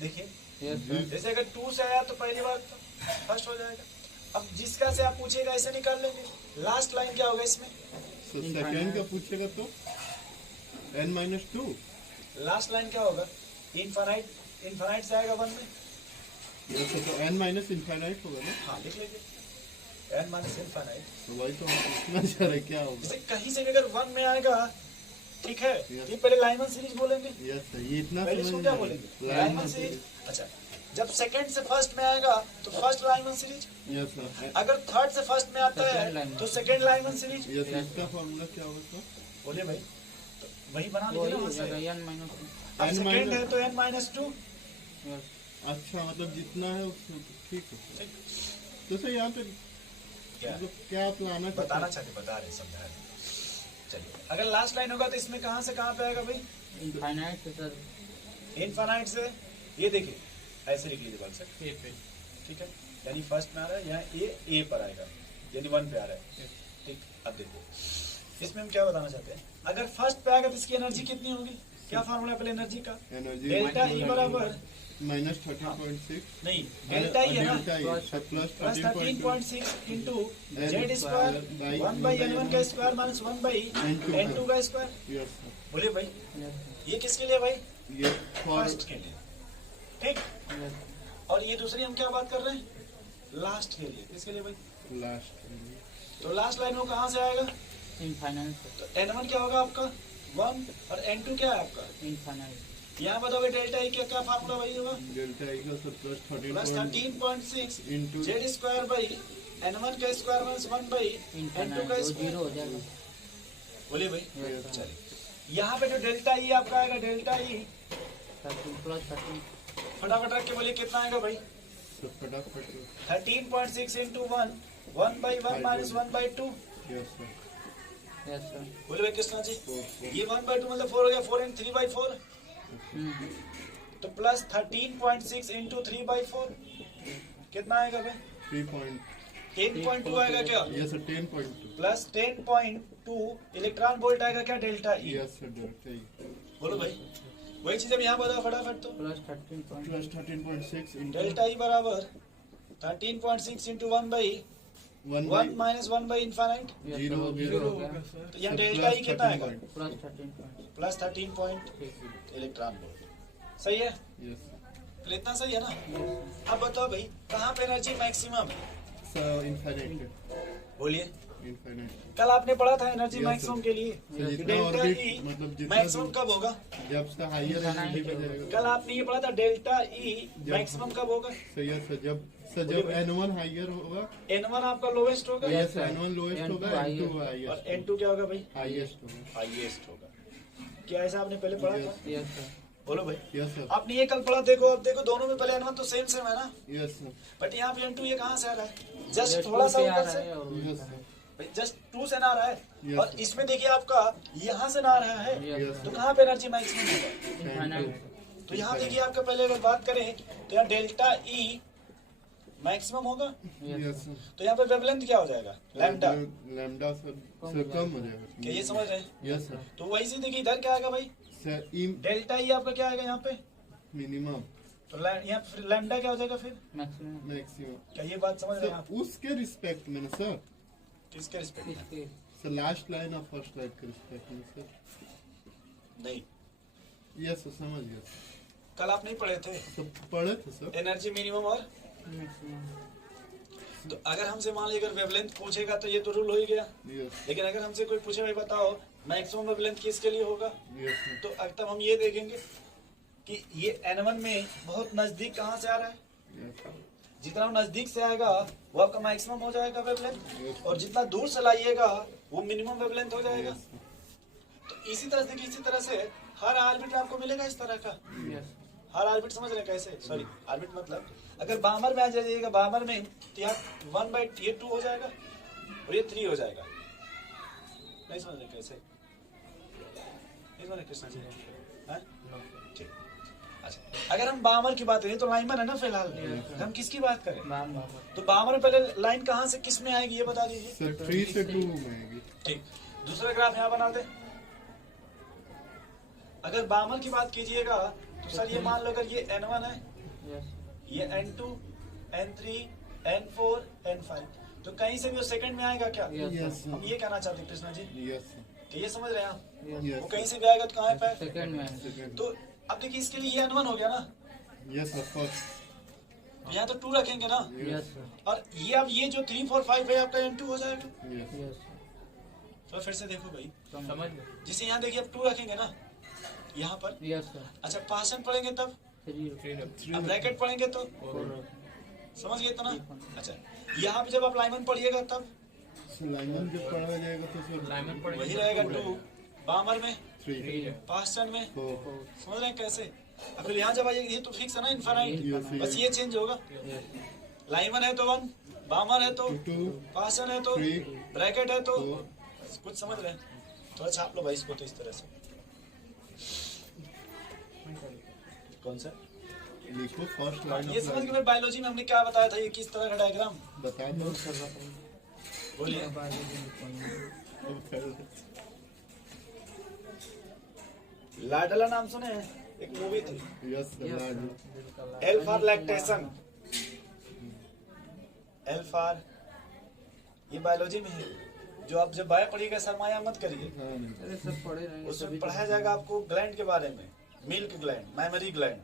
देखिए जैसे अगर 2 से आया तो पहली बार तो फर्स्ट हो जाएगा। अब जिसका से आप पूछेगा ऐसे निकाल लेंगे। लास्ट लाइन क्या होगा इसमें? सेकंड का पूछेगा तो n-2। लास्ट लाइन क्या होगा? इनफाइनाइट से आएगा 1 में, तो n- इनफाइनाइट होगा ना। हाँ लिख लीजिए, n-इनफाइनाइट। तो वही तो हम पूछना चाह रहे क्या होगा। जैसे कहीं से भी अगर 1 में आएगा, ठीक है, ये पहले लाइमन सीरीज बोलेंगे। यस, ये इतना पहले इसको क्या बोलेंगे? Lyman series. अच्छा, जब सेकंड से फर्स्ट में आएगा तो first Lyman series. Yes sir. अगर थर्ड से फर्स्ट में आता है तो सेकंड लाइमन सीरीज। यस, इसका फार्मूला क्या होगा सर? बोलिए भाई, तो वही बना लीजिए ना वहाँ से। अब n- सेकंड है तो n-2। अच्छा, मतलब जितना है उसमें ठीक है। ठीक। तो सर यहाँ पे क्या मतलब क्या प्लान है? बताना चाहते, बता रहे, समझा रहे। चलिए, अगर लास्ट लाइन होगा तो इसमें कहाँ से कहाँ पे आएगा भाई? इनफाइनाइट से। ये देखिए ऐसे लिख लीजिए बल से, ठीक है, यानी फर्स्ट में आ रहा है, यहाँ ए पर आएगा, यानी 1 पे आ रहा है। ठीक, अब देखिए इसमें हम क्या बताना चाहते हैं। अगर फर्स्ट पे आएगा तो इसकी एनर्जी कितनी होगी? क्या फार्मूला है पहले एनर्जी का? एनर्जी डेल्टा ई बराबर -13.6 नहीं, डेल्टा ई है ना, plus plus 13.6 into Z square 1/n1 का स्क्वायर माइनस 1/n2 का स्क्वायर। Yes sir. बोलिए भाई, ये किसके लिए भाई? ये फॉर फर्स्ट के लिए, ठीक। और ये दूसरी हम क्या बात कर रहे हैं? लास्ट के लिए। किसके लिए भाई? लास्ट। तो लास्ट लाइन वो कहाँ से आएगा? तो n1 क्या होगा आपका? 1, और n2 क्या है आपका? यहाँ बताओगे डेल्टा ई क्या फार्मूला भाई होगा? डेल्टा ई का sir plus plus 13.6 into Z square by n1 का स्क्वायर माइनस 1/n2 का स्क्वायर। बोलिए भाई, चलिए यहाँ पे जो डेल्टा ई आपका आएगा, डेल्टा ई फटाफट रख के बोलिए कितना आएगा भाई? फटाफट। 13.6 इंटू 1/1 माइनस 1/2। Yes sir. बोले भाई कृष्णा जी, ये 1/2 मतलब 4 हो गया, 4 and 3/4, तो प्लस 13.6 इंटू 3/4 कितना आएगा भाई? 10.2 आएगा क्या? Yes sir, 10.2। Plus 10.2 electron volt आएगा क्या? Delta E. Yes sir, delta E. बोलो भाई, वही चीज अब यहाँ बताओ फटाफट। तो प्लस 13.6 इंटू डेल्टा ई बराबर 13.6 इंटू 1/1 माइनस 1/इनफाइनाइट। 0 हो गया। तो यहाँ डेल्टा ई कितना आएगा? +13 प्लस 13 इलेक्ट्रॉन वोल्ट। सही है? यस फिर इतना सही है ना। अब बताओ भाई, कहाँ पे एनर्जी मैक्सिमम? Sir, infinite. बोलिए, इनफाइनाइट। कल आपने पढ़ा था एनर्जी Yes, मैक्सिमम के लिए। सर, जितना डेल्टा ऑर्बिट ई मतलब जितना मैक्सिमम कब होगा? जब से हायर एनर्जी पे जाएगा। कल आपने ये पढ़ा था डेल्टा ई मैक्सिमम कब होगा? सही है सर, जब n1 हायर होगा। n1 आपका लोवेस्ट होगा, यस, n1 लोएस्ट होगा, n2 और हाईएस्ट। n2 क्या होगा भाई? हाईएस्ट होगा। हाईएस्ट होगा। क्या ऐसा आपने पहले पढ़ा था? बोलो भाई, यस सर। आपने ये कल पढ़ा। देखो, अब देखो दोनों में पहले n1 तो सेम है ना, यस सर। बट यहाँ पे n2 ये कहाँ से आ रहा है? जस्ट थोड़ा सा ऊपर से। Yes sir. जस्ट 2 से ना आ रहा है Yes, और sir. इसमें देखिए आपका यहाँ से ना आ रहा है, Yes, तो sir. कहाँ पे एनर्जी मैक्सिमम होगा? इनफाइनाइट तो यहाँ देखिए आपका पहले अगर बात करें तो यहाँ डेल्टा ई मैक्सिमम होगा, यस सर। तो यहाँ पे वेवलेंथ क्या हो जाएगा? लैम्डा। लैम्डा से कम हो जाएगा। क्या ये समझ रहे हैं? Yes sir. तो वही से देखिए इधर क्या आएगा भाई? सर ई डेल्टा ई आपका क्या आएगा यहाँ पे? मिनिमम तो यहाँ फिर लैम्डा क्या हो जाएगा फिर? Maximum maximum. क्या ये बात समझ रहे हैं आप? सर उसके रिस्पेक्ट में ना सर, किसके रिस्पेक्ट? इसके सर लास्ट लाइन और फर्स्ट लाइन के रिस्पेक्ट में सर। नहीं, यस सर, समझ गया। कल आप नहीं पढ़े थे तो पढ़े थे सर। एनर्जी मिनिमम और मैक्सिमम तो अगर हमसे मान लीजिए अगर वेवलेंथ पूछेगा तो ये तो रूल हो ही गया, यस लेकिन अगर हमसे कोई पूछे भाई बताओ मैक्सिमम वेवलेंथ किसके लिए होगा, यस सर। तो अब तब हम ये देखेंगे कि ये N1 में बहुत नजदीक कहाँ से आ रहा है, यस सर। जितना नजदीक से आएगा वो आपका मैक्सिमम हो जाएगा वेवलेंथ, Yes. और जितना दूर से लाइएगा वो मिनिमम वेवलेंथ हो जाएगा। Yes sir. तो इसी तरह से इसी तरह से हर ऑर्बिट आपको मिलेगा इस तरह का। यस हर ऑर्बिट समझ रहे हैं कैसे? सॉरी ऑर्बिट मतलब अगर बामर में आ जाइएगा, बामर में तो यहाँ 1/2 हो जाएगा और ये 3 हो जाएगा। नहीं समझ रहे कैसे? नहीं समझ रहे कृष्णा जी? हैं? ठीक। अच्छा, अगर हम बामर की बात करें तो लाइनमैन है ना फिलहाल, हम किसकी बात करें? बाम तो बामर में पहले लाइन कहाँ से किस में आएगी ये बता दीजिए। सर 3 से 2 में आएगी। ठीक, दूसरा ग्राफ यहाँ बना दे। अगर बामर की बात कीजिएगा तो सर ये मान लो अगर ये N1 है, यस ये N2, N3, N4, N5, तो कहीं से भी वो सेकंड में आएगा क्या? यस हम सर। ये कहना चाहते हैं कृष्णा जी यस सर। कि ये समझ रहे हैं आप? यस वो कहीं से भी आएगा तो कहाँ पे? सेकंड में सेकंड। तो अब देखिए इसके लिए ये N1 हो गया ना, यस सर, फर्स्ट। तो यहाँ तो 2 रखेंगे ना, यस सर और ये अब ये जो 3, 4, 5 है आपका N2 हो जाएगा। यस यस तो फिर से देखो भाई, समझ गए? जिसे यहाँ देखिए अब 2 रखेंगे ना यहाँ पर। यस सर अच्छा, पासन पढ़ेंगे तब, 3 अब ब्रैकेट पढ़ेंगे तो 4 समझ गए इतना? अच्छा, यहाँ पे जब आप लाइमन पढ़िएगा तब सर लाइमन जब पढ़ा जाएगा तो सर लाइमन पढ़ेंगे वही रहेगा 2, बामर में, 3 पासन में, 4 समझ रहे हैं कैसे? अब फिर यहाँ जब आइए ये तो फिक्स है ना इनफाइनाइट, Yes, बस ये चेंज होगा। यस लाइमन है तो 1, बामर है तो 2 पासन है तो 3 ब्रैकेट है तो 4 कुछ समझ रहे हैं? थोड़ा छाप लो भाई इसको तो इस तरह से। कौन सा? लिखो फर्स्ट लाइन। ये समझ के फिर बायोलॉजी में हमने क्या बताया था, ये किस तरह का डायग्राम? बता दो। बोलिए। लाडला नाम सुने हैं? एक मूवी थी, yes sir. L for lactation, L for, ये बायोलॉजी में है। जो आप जब बायो पढ़िएगा सरमाया मत करिए, अरे सर पढ़े रहेंगे उसमें पढ़ाया जाएगा आपको ग्लैंड के बारे में, milk gland, mammary gland.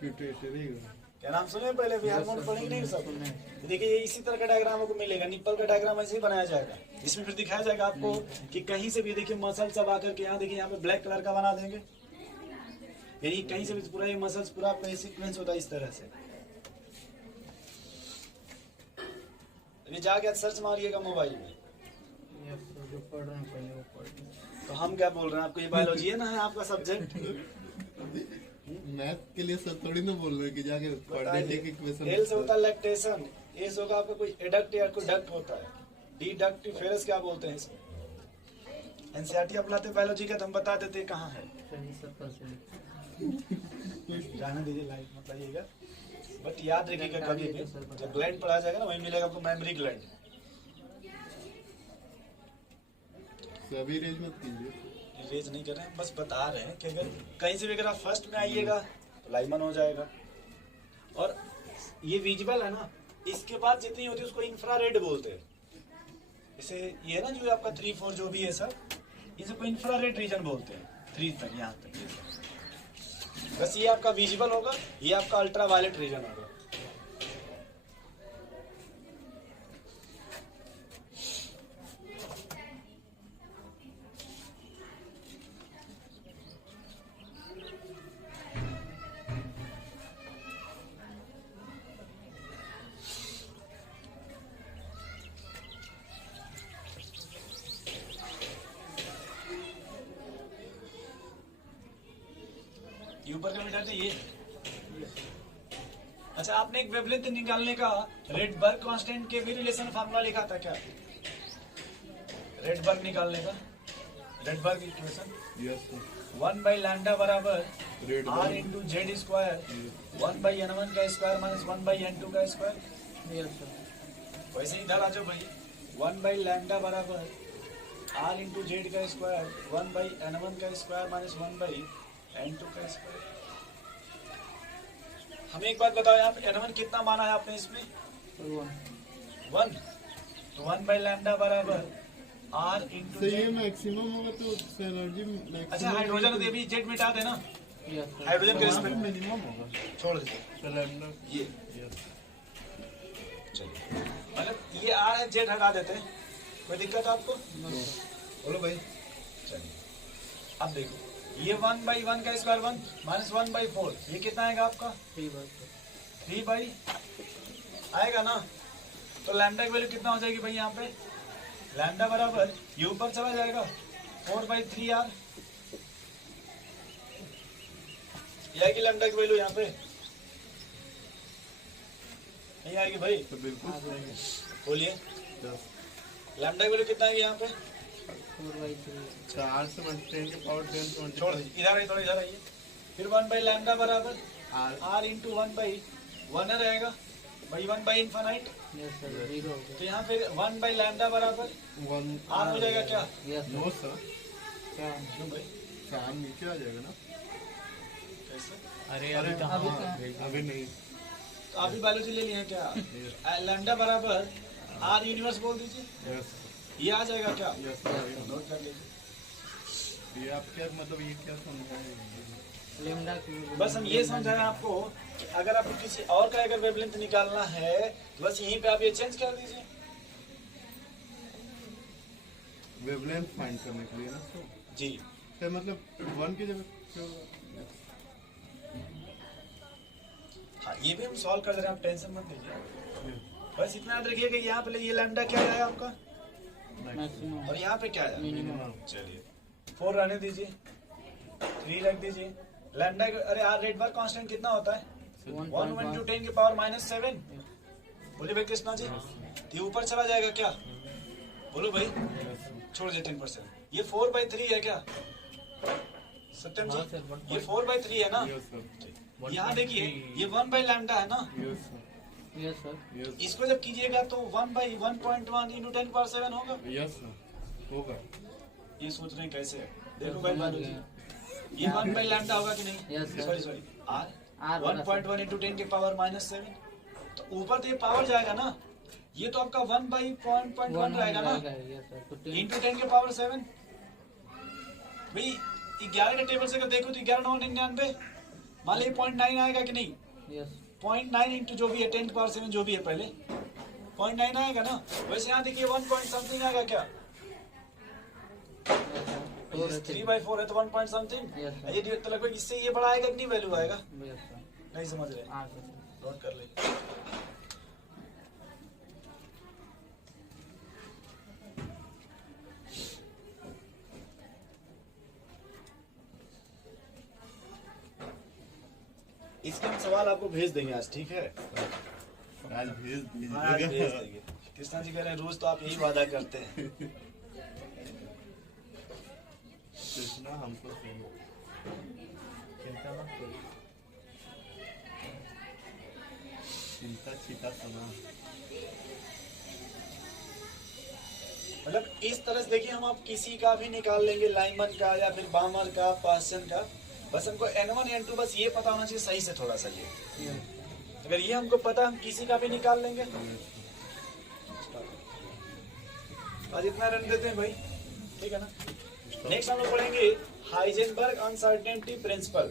Pituitary. क्या नाम सुने पहले भी? हार्मोन पढ़ेंगे नहीं सब? देखिए ये इसी तरह का डायग्राम आपको मिलेगा, निप्पल का डायग्राम ऐसे ही बनाया जाएगा। इसमें फिर दिखाया जाएगा आपको कि कहीं से भी देखिए मसल सब आकर के यहाँ देखिए यहाँ पे ब्लैक कलर का बना देंगे, यानी कहीं से भी पूरा ये मसल्स पूरा आपका सीक्वेंस होता है इस तरह से। अभी जाके सर्च मारिएगा मोबाइल में। यस सर जो पढ़ रहे हैं पहले वो पढ़ लें। तो हम क्या बोल रहे हैं, आपको ये बायोलॉजी है ना, है आपका सब्जेक्ट। मैथ के लिए सर थोड़ी ना बोल रहे हैं कि जाके क्वाड्रेटिक इक्वेशन। एल से होता है लैक्टेशन, ए से होगा आपका कोई एडक्ट या कोई डक्ट होता है, डी डक्ट फेरस क्या बोलते हैं इसको। एनसीईआरटी आप लाते बायोलॉजी का तो हम बता देते हैं कहाँ है। सही सर कल से जाने दीजिए लाइट मत लाइएगा, बट याद रखिएगा कभी भी जब ग्लैंड पढ़ा जाएगा ना वहीं मिलेगा आपको मेमोरी ग्लैंड। सभी रेंज मत कीजिए। रेज नहीं कर रहे हैं, बस बता रहे हैं कि अगर कहीं से भी अगर आप फर्स्ट में आइएगा तो लाइमन हो जाएगा। और ये विजिबल है ना, इसके बाद जितनी होती है उसको इंफ्रारेड बोलते हैं। इसे ये है ना जो आपका 3, 4 जो भी है सर, इसे को इंफ्रारेड रीजन बोलते हैं, 3 तक यहाँ तक। बस ये आपका विजिबल होगा, ये आपका अल्ट्रावायलेट रीजन होगा। ये ऊपर का मिटा ये। अच्छा, आपने एक वेवलेंथ निकालने का रेडबर्ग कांस्टेंट के भी रिलेशन फार्मूला लिखा था क्या? रेडबर्ग निकालने का, Rydberg equation yes sir 1 by lambda बराबर रेड R into Z square 1 by n1 का स्क्वायर माइनस 1 बाई n2 का स्क्वायर। Yes sir. वैसे इधर आ जाओ भाई, 1 बाई लैम्डा बराबर आर इंटू जेड का स्क्वायर 1 बाई n1 का स्क्वायर माइनस 1 बाई n2 का स्क्वायर। हमें एक बात बताओ, यहाँ पे n1 कितना माना है आपने इसमें? 1। तो 1 बाई लैम्डा बराबर आर इंटू तो ये जेड। मैक्सिमम होगा तो एनर्जी मैक्सिमम अच्छा हाइड्रोजन तो भी जेड मिटा देना, यस सर। हाइड्रोजन के रिस्पेक्ट में मिनिमम होगा छोड़ दीजिए सिलेंडर ये। यस चलिए मतलब ये आर है, जेड हटा देते हैं, कोई दिक्कत है आपको? बोलो भाई। चलिए अब देखो, ये 1 बाई 1 का स्क्वायर 1 माइनस 1 बाई 4, ये कितना आएगा आपका? 3 बाई आएगा ना। तो लैम्डा की वैल्यू कितना हो जाएगी भाई यहाँ पे? लैम्डा बराबर ये ऊपर चला जाएगा 4 बाई 3 आर। ये आएगी लैम्डा की वैल्यू यहाँ पे, नहीं आएगी भाई? तो बिल्कुल सही है बोलिए यस लैम्डा की वैल्यू कितना आएगी यहाँ पे? 4/3। 4 से 10 के पावर 10 छोड़ दीजिए, इधर आइए, थोड़ा इधर आइए। फिर 1 बाई लैम्डा बराबर आर आर इंटू 1 बाई 1 रहेगा भाई, 1 बाई इन्फानाइट। यस सर, 0 हो तो यहाँ फिर 1 बाई लैम्डा बराबर 1 आर हो जाएगा क्या? गया। यस नो सर क्या? क्यों भाई? 4 नीचे आ जाएगा ना कैसे? अरे अरे अभी तो अभी हाँ, तो- भेज दो। अभी नहीं तो आप भी बायोलॉजी ले लिए हैं क्या? लैम्डा बराबर आर यूनिवर्स बोल दीजिए, यस ये आ जाएगा क्या? यस नोट कर लीजिए। ये आप क्या मतलब ये क्या समझाए लेमडा की बस हम ये समझाएं आपको कि अगर आपको किसी और का अगर वेवलेंथ निकालना है तो बस यहीं पे आप ये चेंज कर दीजिए। वेवलेंथ फाइंड करने के लिए ना सर जी तो मतलब 1 की जगह क्यों हाँ, ये भी हम सॉल्व कर दे रहे हैं, आप टेंशन मत लीजिए। बस इतना याद रखिए कि यहाँ पे ये लैम्डा क्या है आपका मैक्सिमम और यहाँ पे क्या है। मिनिमम। चलिए 4 रहने दीजिए, 3 रख दीजिए। लैम्डा अरे यार रेड बार कांस्टेंट कितना होता है? 1 into 10 की पावर माइनस 7। बोलिए भाई कृष्णा जी, तो ये ऊपर चला जाएगा क्या? बोलो भाई, छोड़ दीजिए 10%। ये 4/3 है क्या सत्यम जी? हाँ सर, 1.3 ये 4/3 है ना? यस सर यहाँ देखिए ये 1 बाई लैम्डा है ना, yes sir yes sir. Yes इसको जब कीजिएगा तो 1 बाई 1.1 into 10⁻7 होगा। यस सर होगा ये सोच रहे हैं कैसे है? देखो भाई बायोलॉजी, ये 1 बाई लैम्डा होगा कि नहीं? Yes, sir. Sorry R R 1.1 into 10 की पावर माइनस 7। तो ऊपर तो ये पावर जाएगा ना, ये तो आपका 1 बाई 0.1 रहेगा ना यस सर। तो 10 इंटू 10 के पावर 7। भाई 11 के टेबल से अगर देखो तो 11/99, मान लीजिए 0.9 आएगा कि नहीं? यस 0.9 इंटू जो भी है 10 की पावर 7 जो भी है पहले 0.9 आएगा ना। वैसे यहाँ देखिए 1 point something आएगा क्या? 3/4 है तो 1 point something। Yes, sir. ये तो लगभग इससे ये बड़ा आएगा कि नहीं वैल्यू आएगा? Yes sir. नहीं समझ रहे, आगे नोट कर ले। इसके हम सवाल आपको भेज देंगे आज, ठीक है? आज भेज आज भेज दीजिएगा देंगे। कृष्णा जी कह रहे हैं रोज तो आप यही वादा करते हैं। कृष्णा हमको चाहिए चिंता मत करो। चिंता चिता समान मतलब इस तरह से देखिए, हम आप किसी का भी निकाल लेंगे, लाइमन का या फिर बामर का, पासन का। बस हमको N1 N2 बस ये पता होना चाहिए सही से थोड़ा सा। ये यस अगर ये हमको पता, हम किसी का भी निकाल लेंगे। आज इतना रन देते हैं भाई, ठीक है ना? नेक्स्ट हम लोग पढ़ेंगे हाइजेनबर्ग अनसर्टेनिटी प्रिंसिपल।